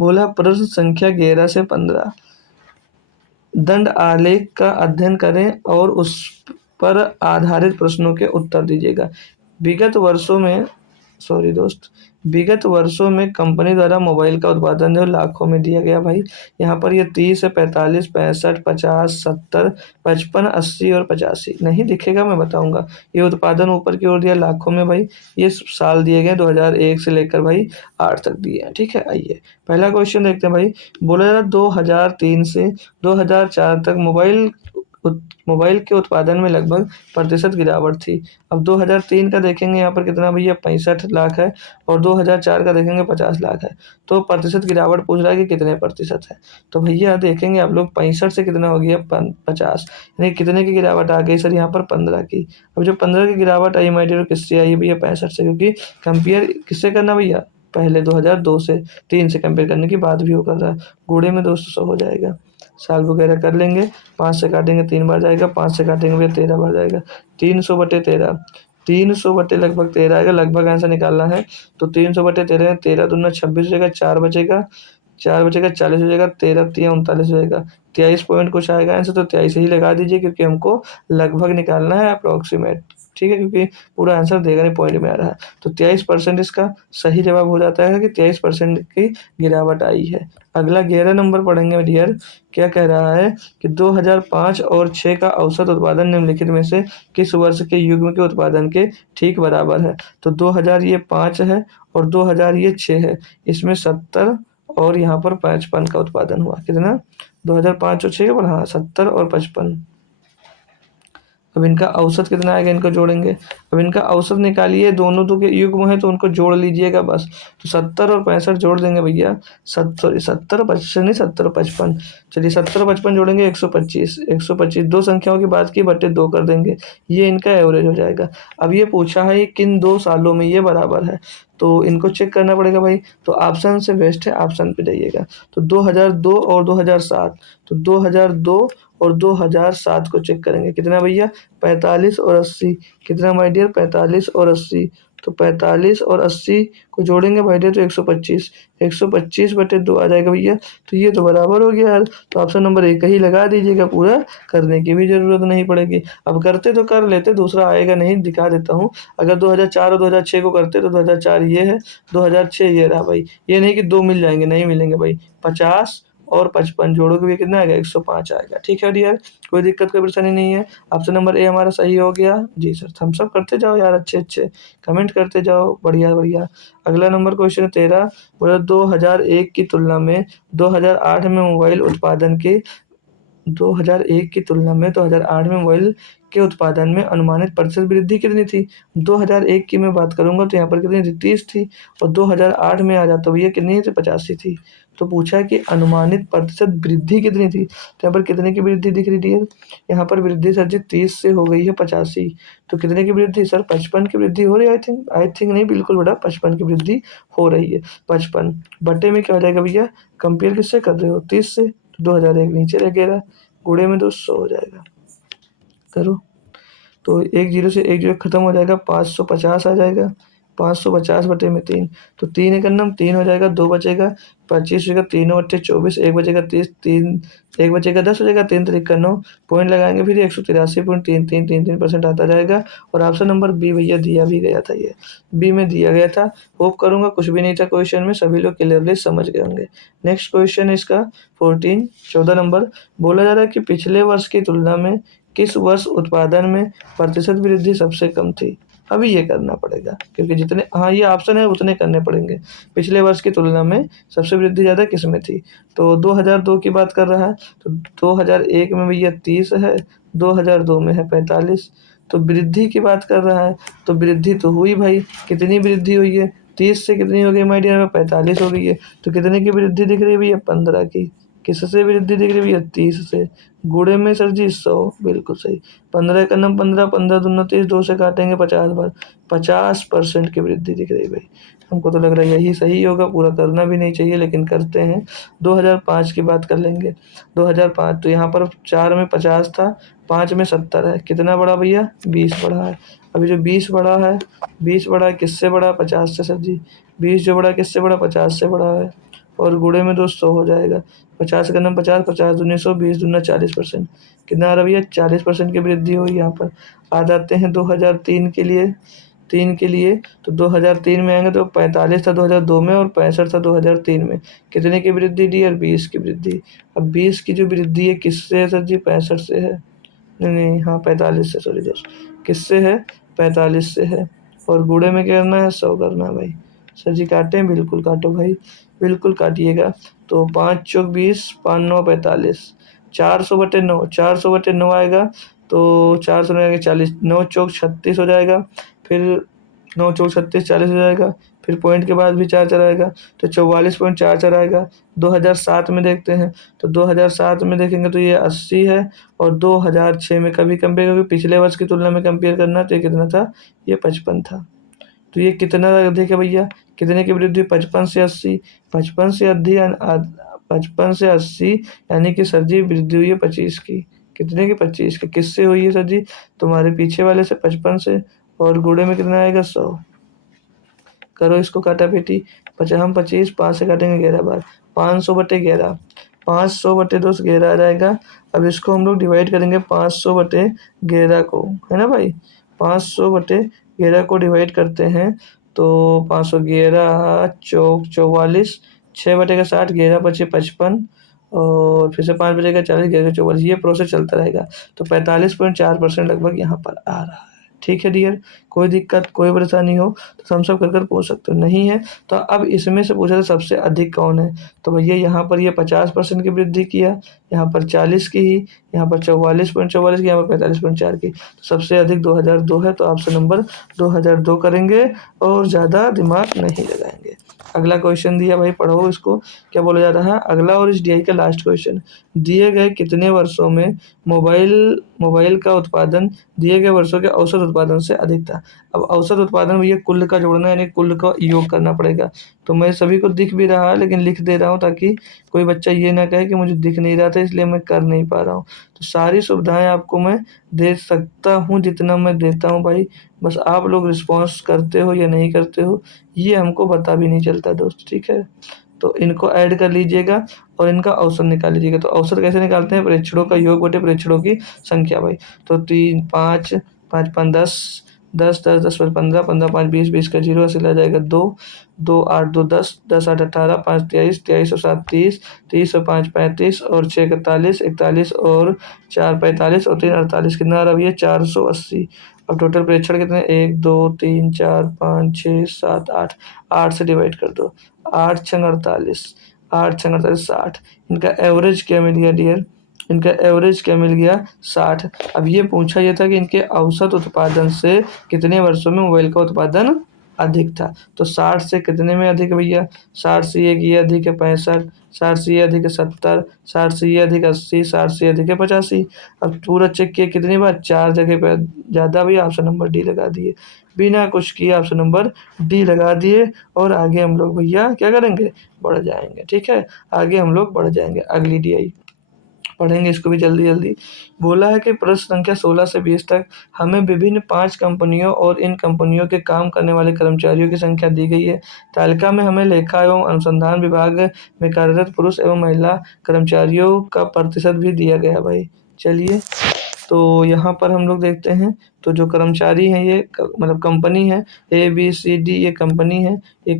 बोला प्रश्न संख्या 11 से 15, दंड आलेख का अध्ययन करें और उस पर आधारित प्रश्नों के उत्तर दीजिएगा। विगत वर्षों में, सॉरी दोस्त, विगत वर्षों में कंपनी द्वारा मोबाइल का उत्पादन जो लाखों में दिया गया भाई। यहाँ पर ये 30 है, 45, 65, 50, 70, 55, 80 और 85 नहीं दिखेगा, मैं बताऊंगा। ये उत्पादन ऊपर की ओर दिया लाखों में भाई। ये साल दिए गए 2001 से लेकर भाई 8 तक दिए हैं। ठीक है, आइए पहला क्वेश्चन देखते हैं भाई। बोला जा रहा 2003 से 2004 तक मोबाइल के उत्पादन में लगभग प्रतिशत गिरावट थी। अब 2003 का देखेंगे, यहाँ पर कितना भैया 65 लाख है, और 2004 का देखेंगे 50 लाख है। तो प्रतिशत गिरावट पूछ रहा है कि कितने प्रतिशत है। तो भैया देखेंगे आप लोग, 65 से कितना हो गया 50, यानी कितने की गिरावट आ गई सर, यहाँ पर 15 की। अब जो 15 की गिरावट आई माय डियर, किससे आई भैया, 65 से, क्योंकि कंपेयर किससे करना भैया, पहले 2002 से 3 से कंपेयर करने की बात भी वो कर रहा है। गुणे में दोस्तों 100 हो जाएगा। साल वगैरह कर लेंगे। 5 से काटेंगे 3 बार जाएगा, 5 से काटेंगे भैया 13 बार जाएगा। 300/13, 300 बटे लगभग 13 आएगा। लगभग आंसर निकालना है तो 300/13, 13 दूना 26 हो जाएगा, 4 बचेगा, 4 बचेगा 40 हो जाएगा, 13 तिया 39 हो जाएगा। 23 पॉइंट कुछ आएगा आंसर, तो 23 ही लगा दीजिए क्योंकि हमको लगभग निकालना है, अप्रोक्सीमेट। ठीक है, क्योंकि पूरा आंसर देगा नहीं, पॉइंट में आ रहा है। तो 23% इसका सही जवाब हो जाता है कि 23% की गिरावट आई है। अगला 11 नंबर पढ़ेंगे डियर। क्या कह रहा है कि 2005 और 6 का औसत उत्पादन निम्नलिखित में से किस वर्ष के युग्म के उत्पादन के ठीक बराबर है। तो 2000 ये 5 है और 2000 ये 6 है। इसमें 70 और यहाँ पर 55 का उत्पादन हुआ। कितना? 2005 और 6 के पर, हाँ 70 और 55। अब इनका औसत कितना आएगा, इनको जोड़ेंगे। अब इनका औसत निकालिए, दोनों तो के युग्म है तो उनको जोड़ लीजिएगा बस। तो 70 और 65 जोड़ देंगे भैया। 70 55 नहीं, 70 55। चलिए 70 55 जोड़ेंगे 125, 125 दो संख्याओं की बात की, बटे 2 कर देंगे। ये इनका एवरेज हो जाएगा। अब ये पूछा है किन 2 सालों में ये बराबर है, तो इनको चेक करना पड़ेगा भाई। तो ऑप्शन से बेस्ट है, ऑप्शन पे जाइएगा। तो 2002 और 2007, तो 2002 और 2007 को चेक करेंगे। कितना भैया? 45 और 80। कितना माय डियर? 45 और 80। तो 45 और 80 को जोड़ेंगे भाई डियर तो 125, 125/2 आ जाएगा भैया। तो ये तो बराबर हो गया यार। तो ऑप्शन नंबर 1 ही लगा दीजिएगा, पूरा करने की भी जरूरत नहीं पड़ेगी। अब करते तो कर लेते, दूसरा आएगा नहीं, दिखा देता हूँ। अगर 2004 और 2006 को करते तो 2004 ये है, 2006 ये रहा भाई। ये नहीं कि 2 मिल जाएंगे, नहीं मिलेंगे भाई। 50 और 55 जोड़ोगे भी कितना आएगा? 105 आएगा। ठीक है डियर, कोई दिक्कत कोई परेशानी नहीं है। ऑप्शन नंबर ए हमारा सही हो गया। जी सर, थम्स अप करते जाओ यार, अच्छे अच्छे कमेंट करते जाओ, बढ़िया बढ़िया। अगला नंबर क्वेश्चन 13, बोला 2001 की तुलना में 2008 में मोबाइल उत्पादन के 2001 की तुलना में 2008 में मोबाइल के उत्पादन में अनुमानित प्रतिशत वृद्धि कितनी थी। 2001 की मैं बात करूंगा तो यहाँ पर कितनी थी? 30 थी। और 2008 में आ जाता भैया कितनी थी? 85 थी। तो पूछा है कि अनुमानित प्रतिशत वृद्धि कितनी थी, तो यहाँ पर कितने की वृद्धि दिख रही है? यहाँ पर वृद्धि सर जी 30 से हो गई है 85। तो कितने की वृद्धि सर? 55 की वृद्धि हो रही है। आई थिंक नहीं, बिल्कुल बेटा 55 की वृद्धि हो रही है। 55 बटे में क्या हो जाएगा भैया? कंपेयर किससे कर रहे हो? 30 से। तो 2001 नीचे रह गया, गुणे में तो 100 हो जाएगा। करो तो एक जीरो से एक जीरो खत्म हो जाएगा, 550 आ जाएगा। 550/3, तो 3 एक नम 3 हो जाएगा, 2 बचेगा, 25 होगा, 3/24, 1 बचेगा 30, 3 1 बचेगा 10 हो जाएगा, 3 3 का 9 पॉइंट लगाएंगे, फिर 183.3333% आता जाएगा। और ऑप्शन नंबर बी भैया दिया भी गया था, ये बी में दिया गया था। होप करूंगा कुछ भी नहीं था क्वेश्चन में, सभी लोग क्लियरली समझ गए होंगे। नेक्स्ट क्वेश्चन है इसका 14 नंबर। बोला जा रहा है कि पिछले वर्ष की तुलना में किस वर्ष उत्पादन में प्रतिशत वृद्धि सबसे कम थी। अभी ये करना पड़ेगा क्योंकि जितने, हाँ ये ऑप्शन है उतने करने पड़ेंगे। पिछले वर्ष की तुलना में सबसे वृद्धि ज़्यादा किस में थी, तो 2002 की बात कर रहा है। तो 2001 में भैया 30 है, 2002 में है 45। तो वृद्धि की बात कर रहा है, तो वृद्धि तो हुई भाई। कितनी वृद्धि हुई है? 30 से कितनी हो गई माय डियर में? 45 हो गई है। तो कितने की वृद्धि दिख रही है भैया? 15 की। किससे वृद्धि दिख रही है भैया? 30 से। गुणे में सर जी 100, बिल्कुल सही। 15 का नम 15, 15 दूना 30, 2 से काटेंगे 50 बार, 50% की वृद्धि दिख रही है भाई। हमको तो लग रहा है यही सही होगा, पूरा करना भी नहीं चाहिए लेकिन करते हैं। 2005 की बात कर लेंगे। 2005 तो यहाँ पर 4 में 50 था, 5 में 70 है। कितना बढ़ा भैया? 20 बढ़ा है। अभी जो 20 बढ़ा है, 20 बढ़ा है किससे बढ़ा? 50 से सर जी। 20 जो बढ़ा किससे बढ़ा? 50 से बढ़ा है। और गुणे में 200 हो जाएगा। 50 का नम 50, 50 दूनी 100, 20 दूना 40%। कितना आ रहा भैया? 40% की वृद्धि हुई यहाँ पर। आ जाते हैं 2003 के लिए। 3 के लिए तो 2003 में आएंगे तो 45 था 2002 में और 65 था 2003 में। कितने की वृद्धि दी? और 20 की वृद्धि। अब 20 की जो वृद्धि है किससे है सर जी? 65 से है। नहीं नहीं, हाँ 45 से, सॉरी दोस्त, किससे है? 45 से है। और गुणे में क्या करना है? 100 करना है भाई। सर जी काटें? बिल्कुल काटो भाई, बिल्कुल काटिएगा। तो 5 चौक 20, 5 9 45, 400/9, 400/9 आएगा। तो 400 आएगा 40, 9 चौक 36 हो जाएगा। फिर 9 चौक 36, 40 हो जाएगा। फिर पॉइंट के बाद भी 4 4 आएगा, तो 44.44 आएगा। 2007 में देखते हैं, तो 2007 में देखेंगे तो ये 80 है। और 2006 में कभी कंपेयर करके पिछले वर्ष की तुलना में कंपेयर करना, तो ये कितना था? ये 55 था। तो ये कितना अधिक है भैया? कितने की वृद्धि? 55 से 80। 55 से 80 यानी कि सर जी वृद्धि हुई है 25 की। कितने की? 25 की। किससे हुई है सर जी? तुम्हारे पीछे वाले से 55 से, और गुणे में कितना आएगा? 100। करो इसको काटा पेटी। 25 5 से काटेंगे 11 बार, 500/11। 500/2 11 आ जाएगा। अब इसको हम लोग डिवाइड करेंगे 500/11 को, है ना भाई? 500/11 को डिवाइड करते हैं तो 511 चौक 44, 6/60, 11 बचे 55, और फिर से 5 बचेगा 40, 11 44। ये प्रोसेस चलता रहेगा। तो 45.4% लगभग यहाँ पर आ रहा है। ठीक है डियर, कोई दिक्कत कोई परेशानी हो तो थम्स अप कर पूछ सकते हो। नहीं है तो अब इसमें से पूछा था सबसे अधिक कौन है, तो भैया यहाँ पर ये 50% की वृद्धि किया, यहाँ पर 40 की ही, यहाँ पर 44.44 की, यहाँ पर 45.4 की। तो सबसे अधिक 2002 है, तो ऑप्शन नंबर 2002 करेंगे और ज़्यादा दिमाग नहीं लगाएंगे। अगला क्वेश्चन दिया भाई, पढ़ो इसको। क्या बोला जा रहा है? अगला और इस डीआई का लास्ट क्वेश्चन। दिए गए कितने वर्षों में मोबाइल का उत्पादन दिए गए वर्षों के औसत उत्पादन से अधिक था? अब औसत उत्पादन भैया कुल का जोड़ना यानी कुल का योग करना पड़ेगा। तो मैं सभी को दिख भी रहा है लेकिन लिख दे रहा हूँ ताकि कोई बच्चा ये ना कहे कि मुझे दिख नहीं रहा था इसलिए मैं कर नहीं पा रहा हूँ। तो सारी सुविधाएं आपको मैं दे सकता हूँ जितना मैं देता हूँ भाई, बस आप लोग रिस्पॉन्स करते हो या नहीं करते हो ये हमको पता भी नहीं चलता दोस्त। ठीक है, तो इनको ऐड कर लीजिएगा और इनका औसत निकाल लीजिएगा। तो औसत कैसे निकालते हैं? प्रेक्षणों का योग बटे प्रेक्षणों की संख्या भाई। तो 3 5 5 5 10 10 10 10 15 15 5 20 20 का 0 ऐसे आ जाएगा 2 2 8 2 10 10 8 18 5 23 23 और 7 30 30 और 5 35 और 6 41 41 और 4 45 और 3 48। कितना आ रहा है? 480। अब टोटल प्रेक्षण कितने? 1 2 3 4 5 6 7 8। 8 से डिवाइड कर दो, 8 छंग 48, 8 छंग 48 60। इनका एवरेज क्या मिल गया डियर? इनका एवरेज क्या मिल गया? 60। अब ये पूछा ये था कि इनके औसत उत्पादन से कितने वर्षों में मोबाइल का उत्पादन अधिक था। तो 60 से कितने में अधिक है भैया? 60 से ये अधिक है 65, 60 से ये अधिक है 70, 60 से ये अधिक 80, 60 से अधिक है 85। अब पूरा चेक किया कितनी बार? 4 जगह पे ज़्यादा भैया ऑप्शन नंबर डी लगा दिए, बिना कुछ किए ऑप्शन नंबर डी लगा दिए। और आगे हम लोग भैया क्या करेंगे? बढ़ जाएंगे। ठीक है, आगे हम लोग बढ़ जाएंगे। अगली डीआई पढ़ेंगे इसको भी जल्दी जल्दी। बोला है कि प्रश्न संख्या 16 से 20 तक हमें विभिन्न 5 कंपनियों और इन कंपनियों के काम करने वाले कर्मचारियों की संख्या दी गई है। तालिका में हमें लेखा एवं अनुसंधान विभाग में कार्यरत पुरुष एवं महिला कर्मचारियों का प्रतिशत भी दिया गया भाई। चलिए तो यहाँ पर हम लोग देखते हैं, तो जो कर्मचारी हैं ये मतलब कंपनी है ABCD, ये कंपनी है, ये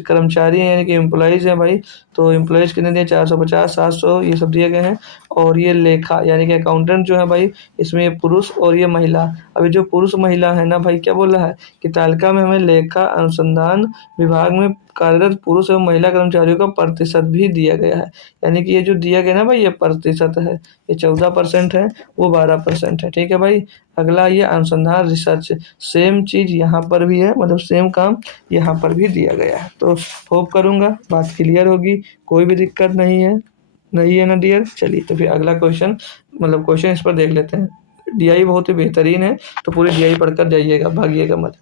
कर्मचारी हैं यानी कि एम्प्लॉइज़ हैं भाई। तो एम्प्लॉइज़ कितने दिए? 450 700 ये सब दिए गए हैं। और ये लेखा यानी कि अकाउंटेंट जो है भाई, इसमें ये पुरुष और ये महिला। अभी जो पुरुष महिला है ना भाई, क्या बोल रहा है कि तालिका में हमें लेखा अनुसंधान विभाग में कार्यरत पुरुष एवं महिला कर्मचारियों का प्रतिशत भी दिया गया है। यानी कि ये जो दिया गया ना भाई ये प्रतिशत है, ये 14% है, वो 12% है। ठीक है भाई, अगला ये अनुसंधान रिसर्च, सेम चीज़ यहाँ पर भी है, मतलब सेम काम यहाँ पर भी दिया गया है। तो होप करूँगा बात क्लियर होगी, कोई भी दिक्कत नहीं है ना डियर। चलिए तो फिर अगला क्वेश्चन, मतलब क्वेश्चन इस पर देख लेते हैं। डीआई बहुत ही बेहतरीन है, तो पूरी डीआई पढ़कर जाइएगा, भागिएगा मत।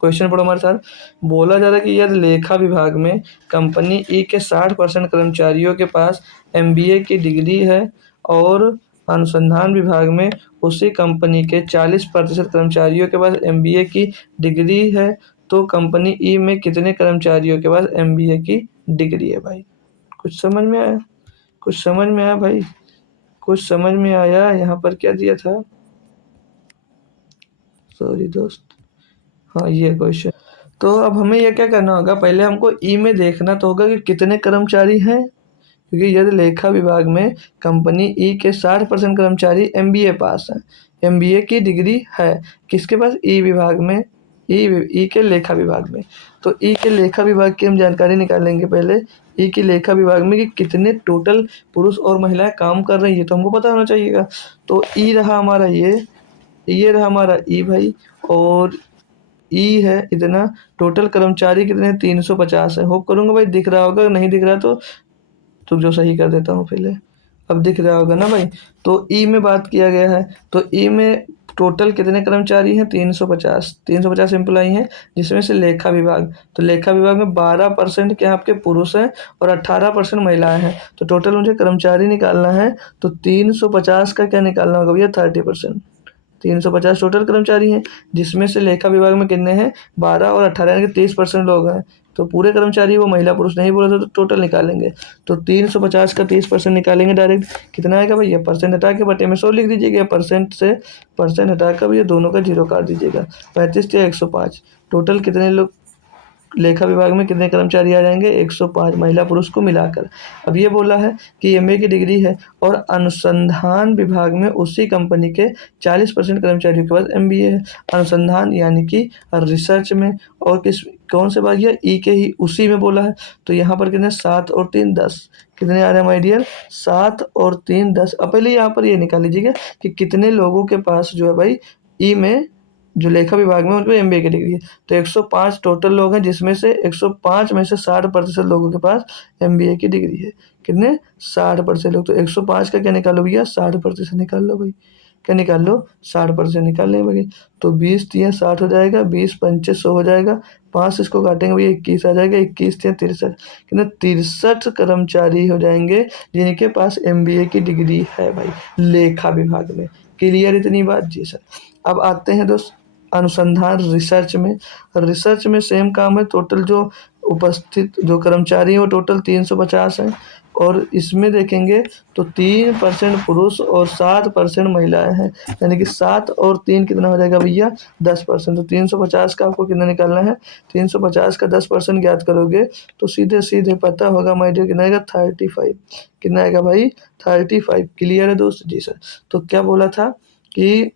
क्वेश्चन पढ़ो हमारे साथ। बोला जा रहा है कि यदि लेखा विभाग में कंपनी ई के 60% कर्मचारियों के पास एमबीए की डिग्री है और अनुसंधान विभाग में उसी कंपनी के 40% कर्मचारियों के पास एमबीए की डिग्री है, तो कंपनी ई में कितने कर्मचारियों के पास एमबीए की डिग्री है भाई? कुछ समझ में आया? कुछ समझ में आया भाई? कुछ समझ में आया? यहाँ पर क्या दिया था? सॉरी दोस्त, हाँ ये क्वेश्चन। तो अब हमें यह क्या करना होगा, पहले हमको ई में देखना तो होगा कि कितने कर्मचारी हैं, क्योंकि यदि लेखा विभाग में कंपनी ई के 60% कर्मचारी एमबीए पास हैं, एमबीए की डिग्री है, किसके पास? ई विभाग में, ई के लेखा विभाग में। तो ई के लेखा विभाग की हम जानकारी निकालेंगे पहले। ई के लेखा विभाग में कि कितने टोटल पुरुष और महिलाएं काम कर रही है, तो हमको पता होना चाहिएगा। तो ई रहा हमारा ये रहा हमारा ई भाई, और ई है इतना। टोटल कर्मचारी कितने? 350 है। होप करूँगा भाई दिख रहा होगा, नहीं दिख रहा तो जो सही कर देता हूँ पहले। अब दिख रहा होगा ना भाई। तो ई में बात किया गया है, तो ई में टोटल कितने कर्मचारी हैं? 350, 350 एम्प्लॉई हैं, जिसमें से लेखा विभाग, तो लेखा विभाग में 12% क्या आपके पुरुष हैं और 18% महिलाएं हैं। तो टोटल मुझे कर्मचारी निकालना है, तो 350 का क्या निकालना होगा भैया? 30%। 350 टोटल कर्मचारी हैं, जिसमें से लेखा विभाग में कितने हैं? 12 और 18 यानी कि 30% लोग हैं। तो पूरे कर्मचारी वो महिला पुरुष नहीं बोला तो टोटल निकालेंगे, तो 350 का 30% निकालेंगे डायरेक्ट। कितना आएगा भैया? परसेंट हटा के बटे में 100 लिख दीजिएगा, परसेंट से परसेंट हटा कर भैया दोनों का जीरो काट दीजिएगा। 35 या 105, टोटल कितने लोग लेखा विभाग में कितने कर्मचारी आ जाएंगे? 105 महिला पुरुष को मिलाकर। अब ये बोला है कि एमबीए की डिग्री है और अनुसंधान विभाग में उसी कंपनी के 40% कर्मचारियों के पास एमबीए है। अनुसंधान यानी कि रिसर्च में, और किस कौन से भाग? ये ई के ही उसी में बोला है। तो यहाँ पर कितने? 7 और 3 10, कितने आ रहे हैं माय डियर? 7 और 3 10। अब पहले यहाँ पर ये निकाल लीजिएगा कि कितने लोगों के पास जो है भाई ई में, जो लेखा विभाग में उनको एमबीए की डिग्री है। तो 105 टोटल लोग हैं, जिसमें से 105 में से 60% लोगों के पास एमबीए की डिग्री है। कितने? 60% लोग। तो 105 का क्या निकालो भैया? 60% निकाल लो भाई। क्या निकाल लो? 60% निकाल लें भाई। तो 20 तिया 60 हो जाएगा, 20 पंचे 100 हो जाएगा, 5 इसको काटेंगे भैया 21 आ जाएगा, 21 तिया 63, कितने? 63 कर्मचारी हो जाएंगे जिनके पास एमबीए की डिग्री है भाई लेखा विभाग में। क्लियर इतनी बात? जी सर। अब आते हैं दोस्त अनुसंधान रिसर्च में। रिसर्च में सेम काम है, टोटल जो उपस्थित जो कर्मचारी हैं वो टोटल 350 हैं, और इसमें देखेंगे तो 3% पुरुष और 7% महिलाएं हैं, यानी कि 7 और 3 कितना हो जाएगा भैया? 10%। तो 350 का आपको कितना निकालना है? 350 का 10% ज्ञात करोगे तो सीधे सीधे पता होगा माय डियर कितना आएगा? 35। कितना आएगा भाई? 35। क्लियर है दोस्त? जी सर। तो क्या बोला था कि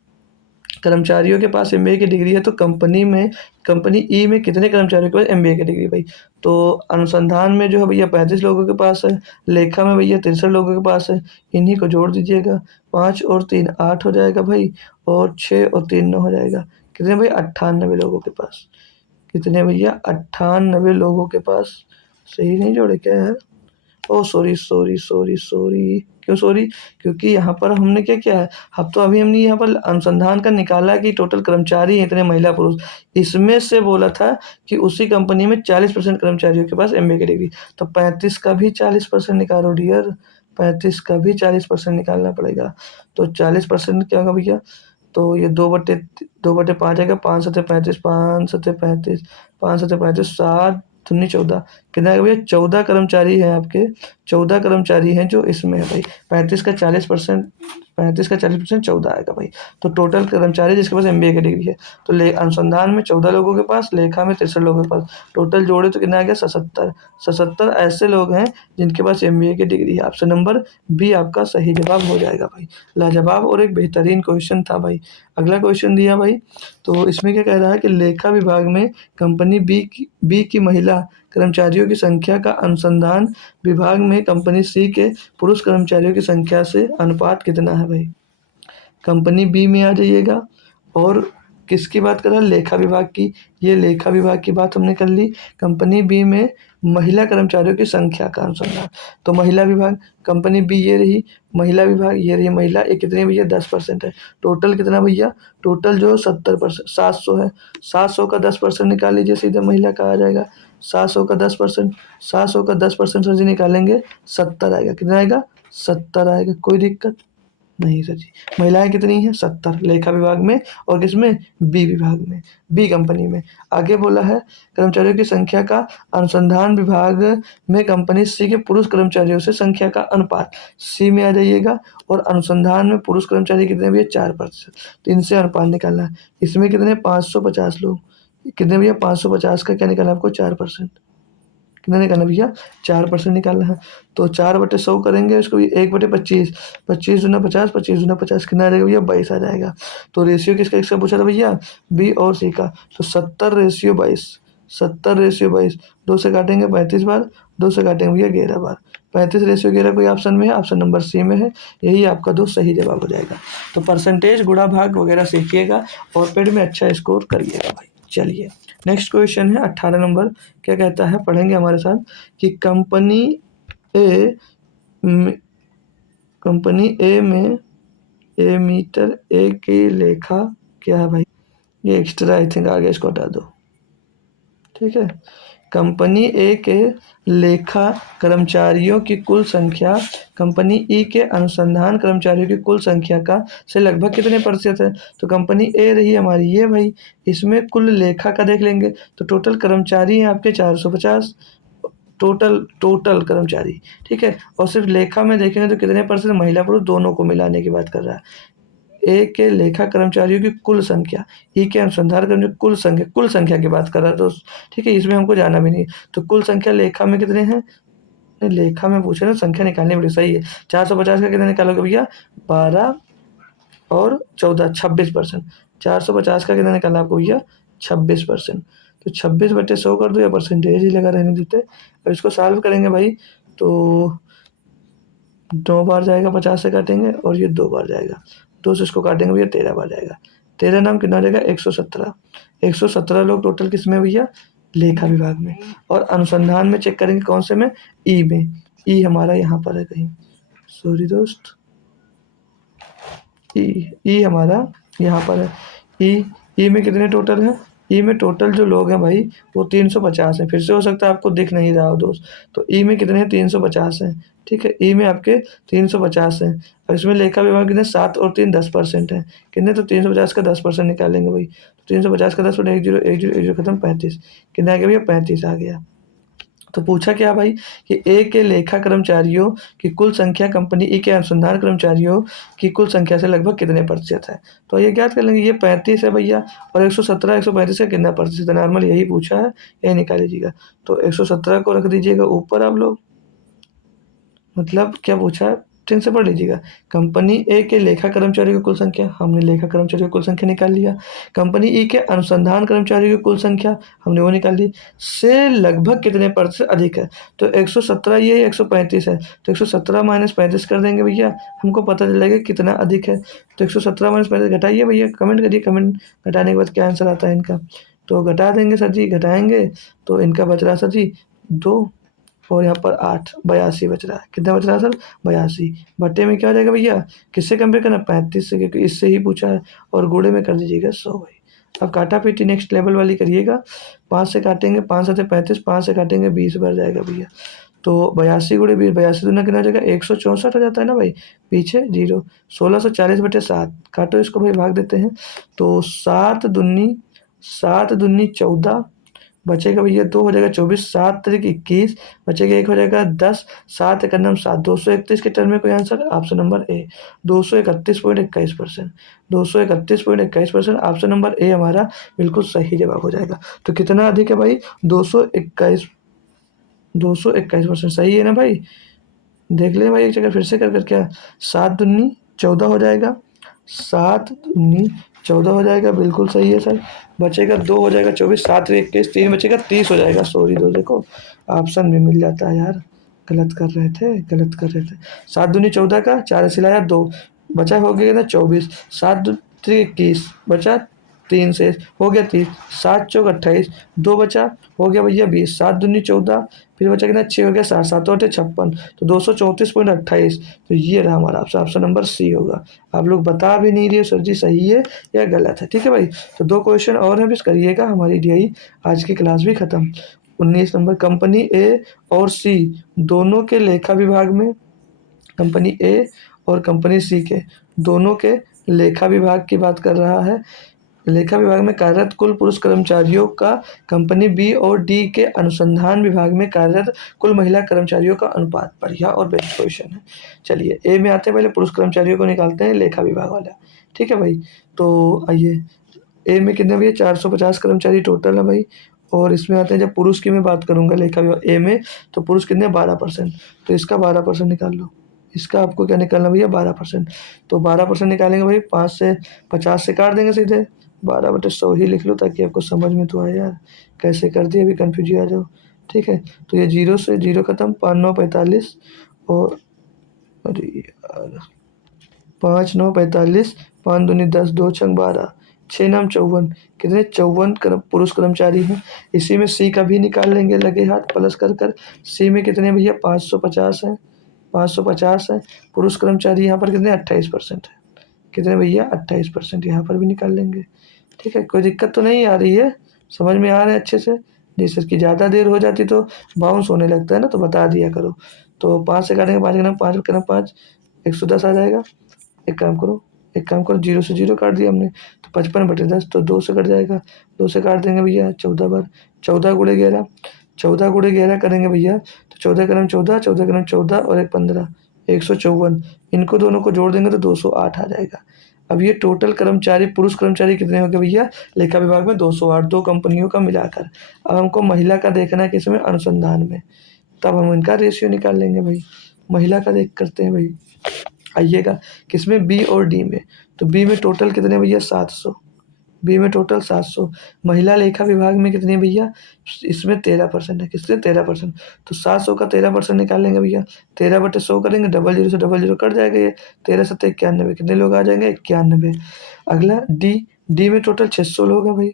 कर्मचारियों के पास एमबीए की डिग्री है, तो कंपनी ई में कितने कर्मचारियों के पास एमबीए की डिग्री भाई? तो अनुसंधान में जो है भैया 35 लोगों के पास है, लेखा में भैया 63 लोगों के पास है। इन्हीं को जोड़ दीजिएगा, 5 और 3 8 हो जाएगा भाई, और 6 और 3 9 हो जाएगा। कितने भाई? 98 लोगों के पास। कितने भैया? 98 लोगों के पास। सही नहीं जोड़े क्या यार? Oh sorry sorry sorry sorry, क्यों सॉरी? क्योंकि यहाँ पर हमने क्या किया है, अब तो अभी हमने यहाँ पर अनुसंधान का निकाला कि टोटल कर्मचारी हैं इतने महिला पुरुष, इसमें से बोला था कि उसी कंपनी में 40% कर्मचारियों के पास एमबीए की डिग्री। तो 35 का भी 40% निकालो डियर, 35 का भी 40% निकालना पड़ेगा। तो 40% क्या होगा भैया? तो ये 2/5 आएगा, 5 सत्ते 35, 5 सत्ते 35, 5 सत्ते 35, 7 दूनी 14, कितना है भैया? 14 कर्मचारी हैं आपके, 14 कर्मचारी हैं जो इसमें है भाई। 35 का 40%, 35 का 40% 14 आएगा भाई। तो टोटल कर्मचारी जिसके पास एमबीए की डिग्री है, तो ले अनुसंधान में 14 लोगों के पास, लेखा में 63 लोगों के पास, टोटल जोड़े तो कितना आ गया? 77। 77 ऐसे लोग हैं जिनके पास एमबीए की डिग्री है। ऑप्शन नंबर बी आपका सही जवाब हो जाएगा भाई। लाजवाब और एक बेहतरीन क्वेश्चन था भाई। अगला क्वेश्चन दिया भाई, तो इसमें क्या कह रहा है कि लेखा विभाग में कंपनी बी की महिला कर्मचारियों की संख्या का अनुसंधान विभाग में कंपनी सी के पुरुष कर्मचारियों की संख्या से अनुपात कितना है भाई? कंपनी बी में आ जाइएगा, और किसकी बात कर रहा है? लेखा विभाग की। ये लेखा विभाग की बात हमने कर ली। कंपनी बी में महिला कर्मचारियों की संख्या का अनुसंधान, तो महिला विभाग, कंपनी बी ये रही महिला विभाग, ये रही महिला, ये कितनी भैया? 10% है। टोटल कितना भैया? टोटल जो 70%, 700 है। 700 का 10% निकाल लीजिए, सीधे महिला का आ जाएगा। 700 का 10%, 700 का 10% सर जी निकालेंगे, 70 आएगा। कितना आएगा? 70 आएगा। कोई दिक्कत नहीं सर जी। महिलाएं कितनी हैं? 70 लेखा विभाग में, और किसमें? बी विभाग में, बी कंपनी में। आगे बोला है कर्मचारियों की संख्या का अनुसंधान विभाग में कंपनी सी के पुरुष कर्मचारियों से संख्या का अनुपात। सी में आ जाइएगा, और अनुसंधान में पुरुष कर्मचारी कितने भैया? 4%। तो इनसे अनुपात निकालना है। इसमें कितने? 550 लोग। कितने भैया? 550 का क्या निकालना है आपको? 4%। कितना निकालना भैया? 4% निकालना है। तो 4/100 करेंगे इसको, 1/25, 25 दूना 50, 25 दूना 50, कितना आ जाएगा भैया? 22 आ जाएगा। तो रेशियो किसका किसका पूछा था भैया? बी और सी का। तो 70/22, 70/22, 2 से काटेंगे 35 बार, 2 से काटेंगे भैया 11 बार। 35/11 कोई ऑप्शन में है? ऑप्शन नंबर सी में है। यही आपका दोस्त सही जवाब हो जाएगा। तो परसेंटेज, गुणा भाग वगैरह सीखिएगा और पेड में अच्छा स्कोर करिएगा भाई। चलिए नेक्स्ट क्वेश्चन है 18 नंबर। क्या कहता है, पढ़ेंगे हमारे साथ कि कंपनी ए कंपनी ए में ए मीटर ए की लेखा क्या है भाई, ये एक्स्ट्रा आई थिंक आगे, इसको हटा दो। ठीक है, कंपनी ए के लेखा कर्मचारियों की कुल संख्या कंपनी ई के अनुसंधान कर्मचारियों की कुल संख्या का से लगभग कितने प्रतिशत है। तो कंपनी ए रही हमारी ये भाई, इसमें कुल लेखा का देख लेंगे तो टोटल कर्मचारी हैं आपके 450, टोटल टोटल कर्मचारी। ठीक है, और सिर्फ लेखा में देखेंगे तो कितने परसेंट, महिला पुरुष दोनों को मिलाने की बात कर रहा है। ए के लेखा कर्मचारियों की कुल संख्या, ई के अनुसंधान कर्मचारियों की कुल संख्या की बात कर रहा है दोस्त। ठीक है, इसमें हमको जाना भी नहीं। तो कुल संख्या लेखा में कितने हैं, नहीं लेखा में पूछे ना, संख्या निकालनी पड़ेगी। सही है, 450 का कितना निकालोगे भैया, 12 और 14, 26%। 450 का कितना निकालना आपको भैया, 26%। तो 26/100 कर दो, या परसेंटेज ही लगा रहने देते। अब इसको सॉल्व करेंगे भाई, तो 2 बार जाएगा, 50 से काटेंगे, और ये 2 बार जाएगा, 2 से इसको काटेंगे भैया, 13 बार जाएगा। 13 नाम कितना हो जाएगा, 117। 117 लोग टोटल किसमें भैया, लेखा विभाग में। और अनुसंधान में चेक करेंगे कौन से में, ई में। ई हमारा यहाँ पर है कहीं, सॉरी दोस्त, ई हमारा यहाँ पर है। ई में कितने टोटल हैं, ई में टोटल जो लोग हैं भाई वो 350 हैं। फिर से हो सकता है आपको दिख नहीं रहा हो दोस्त, तो ई में कितने हैं, 350 हैं। ठीक है, ई में आपके 350 हैं। और इसमें लेखा विभाग कितने, 7 और 3 10% है कितने, तो 350 का 10% निकालेंगे भाई। तो 350 का 10%, 1 0 1 0 1 0 खत्म, 35 कितना आ गया भैया, 35 आ गया। तो पूछा क्या भाई कि ए के लेखा कर्मचारियों की कुल संख्या कंपनी ई के अनुसंधान कर्मचारियों की कुल संख्या से लगभग कितने प्रतिशत है। तो ये ज्ञात कर लेंगे, ये 35 है भैया, और 117 135 का कितना प्रतिशत है, नॉर्मल यही पूछा है, यही निकाल लीजिएगा। तो 117 को रख दीजिएगा ऊपर आप लोग, मतलब क्या पूछा है, ठीक से पढ़ लीजिएगा। कंपनी ए के लेखा कर्मचारियों की कुल संख्या, हमने लेखा कर्मचारियों की कुल संख्या निकाल लिया। कंपनी ई के अनुसंधान कर्मचारियों की कुल संख्या, हमने वो निकाल ली, से लगभग कितने प्रतिशत अधिक है। तो 117 ये 135 है, तो 117 माइनस 35 कर देंगे भैया, हमको पता चलेगा कितना अधिक है। तो 117 माइनस 35 घटाइए भैया, कमेंट करिए, कमेंट घटाने के बाद क्या आंसर आता है इनका। तो घटा देंगे सर जी, घटाएंगे तो इनका बच रहा सर जी 2, और यहाँ पर 8, 82 बच रहा है। कितना बच रहा है सर, 82। भट्टे में क्या हो जाएगा भैया, किससे कंपेयर करना, 35 से, क्योंकि इससे ही पूछा है। और गुड़े में कर दीजिएगा 100 भाई। अब काटा पीटी नेक्स्ट लेवल वाली करिएगा, 5 से काटेंगे, 5 7 35, 5 से काटेंगे 20 बार जाएगा भैया। तो 82 गुड़े 20, 82 दूना कितना हो जाएगा, 164 हो जाता है ना भाई, पीछे 0, 1640/7 काटो इसको भाई, भाग देते हैं। तो 7 दूनी 14, बचेगा भैया 2 हो जाएगा 24, 7 तरीक 21, बचेगा 1 हो जाएगा 10, 7 एक नम 7, 231 के टर्म में कोई answer, option number A 231.21%। 231.21% option number A हमारा बिल्कुल सही जवाब हो जाएगा। तो कितना अधिक है भाई, 221% सही है ना भाई। देख लें भाई एक जगह फिर से कर क्या, 7 दूनी 14 हो जाएगा, 7 दूनी 14 हो जाएगा, बिल्कुल सही है सर। बचेगा 2 हो जाएगा 24, 7 21, 3 बचेगा 30 हो जाएगा। सॉरी दो, देखो ऑप्शन भी मिल जाता है यार, गलत कर रहे थे, गलत कर रहे थे। 7 दूनी 14 का 4 सिलाया 2, बचा हो गया ना 24, 7 3 21, बचा 3 से हो गया 30, 7 चौक 28, 2 बचा हो गया भैया 20, 7 दूनी 14, फिर बचा कितना 6 हो गया 7, 7 8 56, तो 234.28। तो ये रहा हमारा ऑप्शन, ऑप्शन नंबर सी होगा। आप लोग बता भी नहीं रहे सर जी सही है या गलत है। ठीक है भाई, तो 2 क्वेश्चन और हैं, बस करिएगा, हमारी डीआई आज की क्लास भी खत्म। 19 नंबर, कंपनी ए और सी दोनों के लेखा विभाग में, कंपनी ए और कंपनी सी के दोनों के लेखा विभाग की बात कर रहा है। लेखा विभाग में कार्यरत कुल पुरुष कर्मचारियों का कंपनी बी और डी के अनुसंधान विभाग में कार्यरत कुल महिला कर्मचारियों का अनुपात, बढ़िया और बेस्ट क्वेश्चन है। चलिए ए में आते हैं, पहले पुरुष कर्मचारियों को निकालते हैं, लेखा विभाग वाला। ठीक है भाई, तो आइए ए में कितने भैया, 450 कर्मचारी टोटल है भाई। और इसमें आते हैं, जब पुरुष की मैं बात करूंगा लेखा विभाग ए में, तो पुरुष कितने 12%, तो इसका 12% निकाल लो। इसका आपको क्या निकालना भैया, 12%। तो 12% निकालेंगे भाई, 5 से 50 से काट देंगे सीधे, 12/100 ही लिख लो ताकि आपको समझ में तो आए यार, कैसे कर दिए अभी कन्फ्यूज आ जाओ। ठीक है, तो ये 0 से 0 खत्म, 5 9 45, और अरे यार 5 9 45, 5 दूनी 10, 2 छंग 12, 6 नाम 54, कितने 54 पुरुष कर्मचारी हैं। इसी में सी का भी निकाल लेंगे लगे हाथ प्लस कर कर। सी में कितने भैया 550 हैं, 550 है। पुरुष कर्मचारी यहाँ पर कितने 28% है। कितने भैया 28% यहाँ पर भी निकाल लेंगे। ठीक है, कोई दिक्कत तो नहीं आ रही है, समझ में आ रहा है अच्छे से। जैसे कि ज़्यादा देर हो जाती तो बाउंस होने लगता है ना, तो बता दिया करो। तो 5 से काटेंगे, 5 का 5 का 5 110 आ जाएगा। एक काम करो 0 से 0 काट दिया हमने, तो 55/10 तो 2 से कट जाएगा। 2 से काट देंगे भैया 14 बार, 14 गुणे 11, 14 गुणे 11 करेंगे भैया तो 14 का नाम 14, 14 का नाम 14 और एक 15, 154। इनको दोनों को जोड़ देंगे तो 208 आ जाएगा। अब ये टोटल कर्मचारी, पुरुष कर्मचारी कितने हो गए भैया लेखा विभाग में 208, दो कंपनियों का मिलाकर। अब हमको महिला का देखना है किसमें, अनुसंधान में, तब हम इनका रेशियो निकाल लेंगे भाई। महिला का देख करते हैं भाई, आइएगा किसमें, बी और डी में। तो बी में टोटल कितने भैया 700, बी में टोटल 700। महिला लेखा विभाग में कितनी है भैया, इसमें 13% है, किससे 13%। तो 700 का 13% निकालेंगे भैया, 13/100 करेंगे, डबल जीरो से डबल जीरो कट जाएगा ये, 13 7 91, कितने लोग आ जाएंगे 91। अगला डी, डी में टोटल 600 लोग हैं भाई,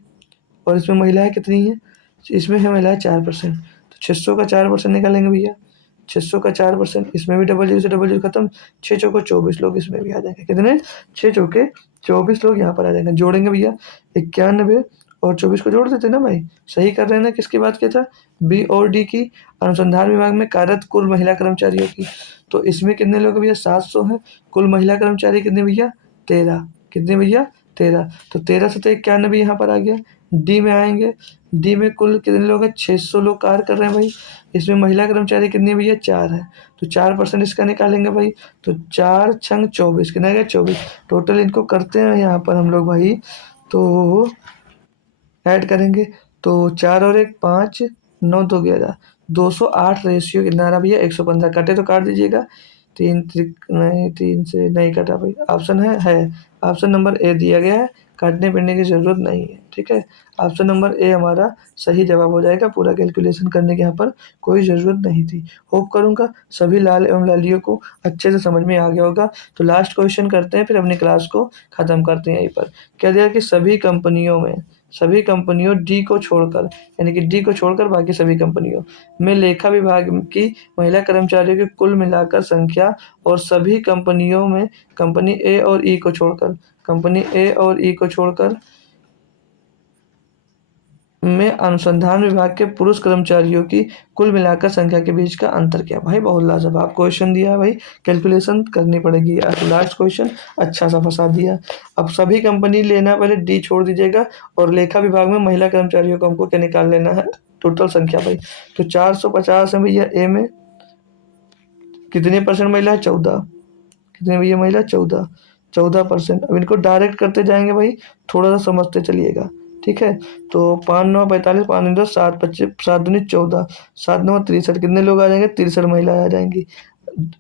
और इसमें महिलाएं कितनी हैं, इसमें है महिलाएं 4%। तो 600 का 4% निकालेंगे भैया, 600 का 4%, इसमें भी डबल जीरो से डबल जीरो खत्म, 6 चौको 24 लोग इसमें भी आ जाएंगे। कितने 6 चौके 24 लोग यहाँ पर आ जाएंगे। जोड़ेंगे भैया 91 और 24 को जोड़ देते ना भाई, सही कर रहे हैं ना। किसकी बात किया था, बी और डी की, अनुसंधान विभाग में कार्यरत कुल महिला कर्मचारियों की। तो इसमें कितने लोग भैया 700 हैं, कुल महिला कर्मचारी कितने भैया 13, कितने भैया 13। तो 13 से 91 यहाँ पर आ गया। डी में आएंगे, डी में कुल कितने लोग हैं 600 लोग कार्य कर रहे हैं भाई, इसमें महिला कर्मचारी कितनी है भैया 4 है। तो 4% इसका निकालेंगे भाई, तो 4 छंग 24, कितना गया 24। टोटल इनको करते हैं यहाँ पर हम लोग भाई, तो ऐड करेंगे तो 4 और 1 5, 9 2 11, 208 रेशियो कितना आ रहा भैया 115। कटे तो काट दीजिएगा, तीन नहीं, 3 से नहीं कटा भाई, ऑप्शन है ऑप्शन नंबर ए दिया गया है, काटने पीटने की ज़रूरत नहीं है। ठीक है, ऑप्शन नंबर ए हमारा सही जवाब हो जाएगा, पूरा कैलकुलेशन करने की यहाँ पर कोई ज़रूरत नहीं थी। होप करूँगा सभी लाल एवं लालियों को अच्छे से समझ में आ गया होगा। तो लास्ट क्वेश्चन करते हैं, फिर अपनी क्लास को ख़त्म करते हैं। यहीं पर कह दिया कि सभी कंपनियों डी को छोड़कर, यानी कि डी को छोड़कर बाकी सभी कंपनियों में लेखा विभाग की महिला कर्मचारियों की कुल मिलाकर संख्या, और सभी कंपनियों में कंपनी ए और ई को छोड़कर, कंपनी ए और ई को छोड़कर में अनुसंधान विभाग के पुरुष कर्मचारियों की कुल मिलाकर संख्या के बीच का अंतर क्या। भाई बहुत लाजवाब क्वेश्चन दिया है भाई, कैलकुलेशन करनी पड़ेगी। लास्ट क्वेश्चन अच्छा सा फंसा दिया। अब सभी कंपनी लेना, पहले डी छोड़ दीजिएगा, और लेखा विभाग में महिला कर्मचारियों को हमको क्या निकाल लेना है, टोटल संख्या भाई। तो 450 है भैया ए में, कितने परसेंट महिला है 14, कितने भैया महिला 14, 14%। अब इनको डायरेक्ट करते जाएंगे भाई, थोड़ा सा समझते चलिएगा। ठीक है, तो 5 9 45, 5 9 10, 7 25, 7 दूनी 14, 7 9 63, कितने लोग आ जाएंगे 63 महिलाएं आ जाएंगी।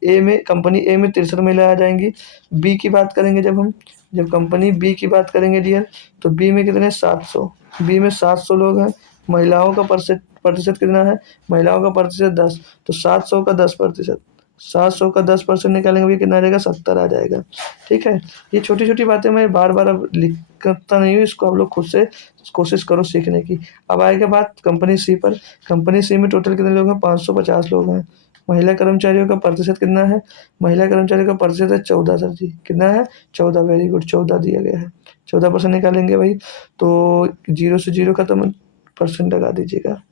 ए में, कंपनी ए में 63 महिलाएं आ जाएंगी। बी की बात करेंगे जब कंपनी बी की बात करेंगे डियर, तो बी में कितने 700, बी में 700 लोग हैं। महिलाओं का प्रतिशत कितना है, महिलाओं का प्रतिशत 10, तो 700 का 10%, 700 का 10% निकालेंगे भैया कितना आ जाएगा 70 आ जाएगा। ठीक है, ये छोटी छोटी बातें मैं बार बार अब लिखता नहीं हूँ, इसको आप लोग खुद से कोशिश करो सीखने की। अब आएगा बात कंपनी सी पर। कंपनी सी में टोटल कितने लोग हैं 550 लोग हैं। महिला कर्मचारियों का प्रतिशत कितना है, महिला कर्मचारियों का प्रतिशत है 14 सर जी, कितना है 14, वेरी गुड 14 दिया गया है। 14% निकालेंगे भाई, तो 0 से 0 खत्म, परसेंट लगा दीजिएगा।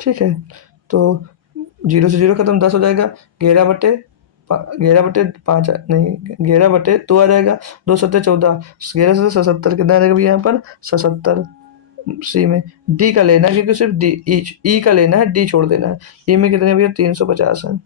ठीक है, तो 0 से 0 खत्म, 10 हो जाएगा, 11/5 नहीं, 11/2 आ जाएगा, 2 सत्ते 14, 11 से 77, कितना आ जाएगा भैया यहाँ पर 77। सी में डी का लेना है, क्योंकि सिर्फ डी ई का लेना है, डी छोड़ देना है। ई में कितने भैया 350 है,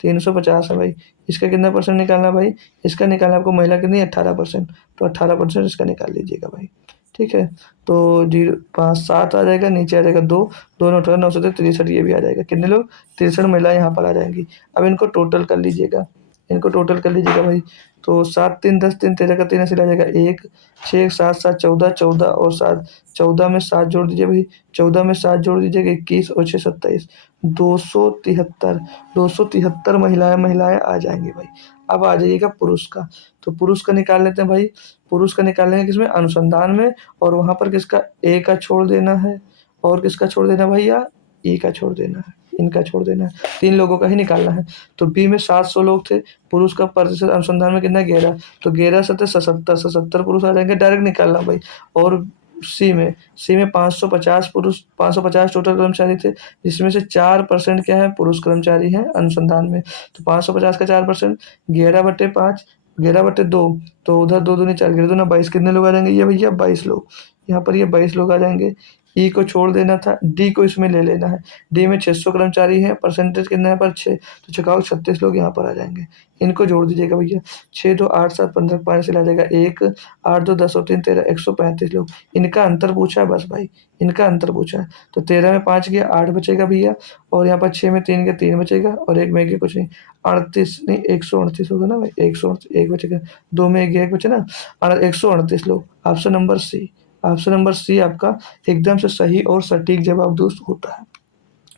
350 है भाई। इसका कितना परसेंट निकालना है भाई, इसका निकालना आपको, महिला कितनी 18%, तो 18% इसका निकाल लीजिएगा भाई। ठीक है, तो 0 5 7 आ जाएगा, नीचे आ जाएगा 2, 2 9 18, 9 से 63, ये भी आ जाएगा। कितने लोग 63 महिलाएं यहाँ पर आ जाएंगी। अब इनको टोटल कर लीजिएगा, इनको टोटल कर लीजिएगा भाई। तो 7 3 10 3, 13 का 3 ऐसे आ जाएगा 1, 6 7 7 14, 14 और 7, 14 में 7 जोड़ दीजिए भाई, 14 में 7 जोड़ दीजिएगा 21 और 6 27, 273, 273 महिलाएं आ जाएंगी भाई। अब आ जाइएगा पुरुष का, तो पुरुष का निकाल लेते हैं भाई। पुरुष का निकाल लेंगे किसमें, अनुसंधान में, और वहाँ पर किसका ए का छोड़ देना है, और किसका छोड़ देना भैया ई का छोड़ देना है, इनका छोड़ देना है, 3 लोगों का ही निकालना है। तो बी में 700 लोग थे, पुरुष का प्रतिशत अनुसंधान में कितना 11, तो 11 सत्ते 77, 77 पुरुष आ जाएंगे, डायरेक्ट निकालना भाई। और सी में 550 पुरुष, 550 टोटल कर्मचारी थे, जिसमें से 4% क्या है, पुरुष कर्मचारी हैं अनुसंधान में। तो 550 का 4%, 11/5, 11/2, तो उधर 2 दूनी 4, 11 दूना 22, कितने लोग आ जाएंगे ये भैया, 22 लोग। यहाँ पर ये 22 लोग आ जाएंगे। ई को छोड़ देना था, डी को इसमें ले लेना है। डी में 600 कर्मचारी हैं, परसेंटेज कितना है पर 6, तो चुकाओ 36 लोग यहाँ पर आ जाएंगे। इनको जोड़ दीजिएगा भैया, 6 2 8 7 15, 5 से ला जाएगा 1, 8 2 10 और 3 13, 135 लोग। इनका अंतर पूछा है बस भाई, इनका अंतर पूछा है। तो 13 में 5 गया, 8 बचेगा भैया, और यहाँ पर 6 में 3 गया, 3 बचेगा, और 1 में गया कुछ नहीं, 38 नहीं 138 होगा ना भाई, 1 बचेगा, 2 में 1 गया, 1 बचे ना, 138 लोग। Option number C, option number C आपका एकदम से सही और सटीक जवाब दोस्त होता है।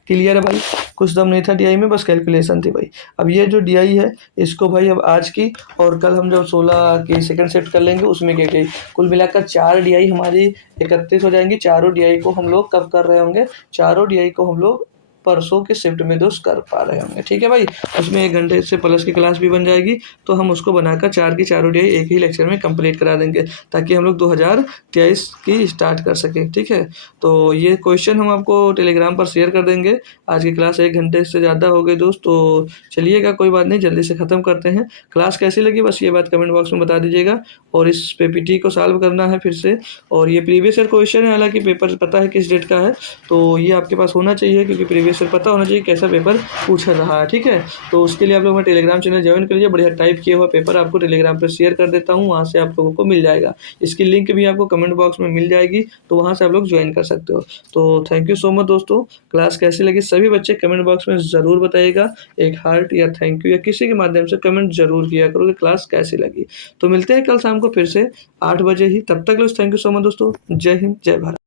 क्लियर है भाई, कुछ दम नहीं था डीआई में, बस कैलकुलेशन थी भाई। अब ये जो डीआई है इसको भाई अब आज की और कल हम जब 16 की सेकंड शिफ्ट कर लेंगे उसमें क्या क्या कुल मिलाकर 4 डीआई हमारी 31 हो जाएंगी। चारों डीआई को हम लोग कब कर रहे होंगे, चारों डीआई को हम लोग परसों के शिफ्ट में दोस्त कर पा रहे होंगे, ठीक है भाई। उसमें 1 घंटे से प्लस की क्लास भी बन जाएगी, तो हम उसको बनाकर 4 की चारों डीआई एक ही लेक्चर में कंप्लीट करा देंगे, ताकि हम लोग 2023 की स्टार्ट कर सकें, ठीक है। तो ये क्वेश्चन हम आपको टेलीग्राम पर शेयर कर देंगे। आज की क्लास 1 घंटे से ज़्यादा हो गई दोस्त, तो चलिएगा कोई बात नहीं, जल्दी से ख़त्म करते हैं। क्लास कैसी लगी बस ये बात कमेंट बॉक्स में बता दीजिएगा, और इस पीपीटी को सॉल्व करना है फिर से। और ये प्रीवियस ईयर क्वेश्चन है, हालांकि पेपर पता है किस डेट का है, तो ये आपके पास होना चाहिए, क्योंकि प्रीवियस ईयर पता होना चाहिए कैसा पेपर पूछा रहा है, ठीक है। तो उसके लिए आप लोग मेरा टेलीग्राम चैनल ज्वाइन कर लीजिए, बढ़िया टाइप किया हुआ पेपर आपको टेलीग्राम पर शेयर कर देता हूँ, वहाँ से आप लोगों को मिल जाएगा। इसकी लिंक भी आपको कमेंट बॉक्स में मिल जाएगी, तो वहाँ से आप लोग ज्वाइन कर सकते हो। तो थैंक यू सो मच दोस्तों, क्लास कैसी लगी सभी बच्चे कमेंट बॉक्स में ज़रूर बताइएगा, एक हार्ट या थैंक यू या किसी के माध्यम से कमेंट जरूर किया करो कि क्लास कैसी लगी। तो मिलते हैं कल शाम को फिर से 8 बजे ही, तब तक थैंक यू सो मच दोस्तों, जय हिंद जय भारत।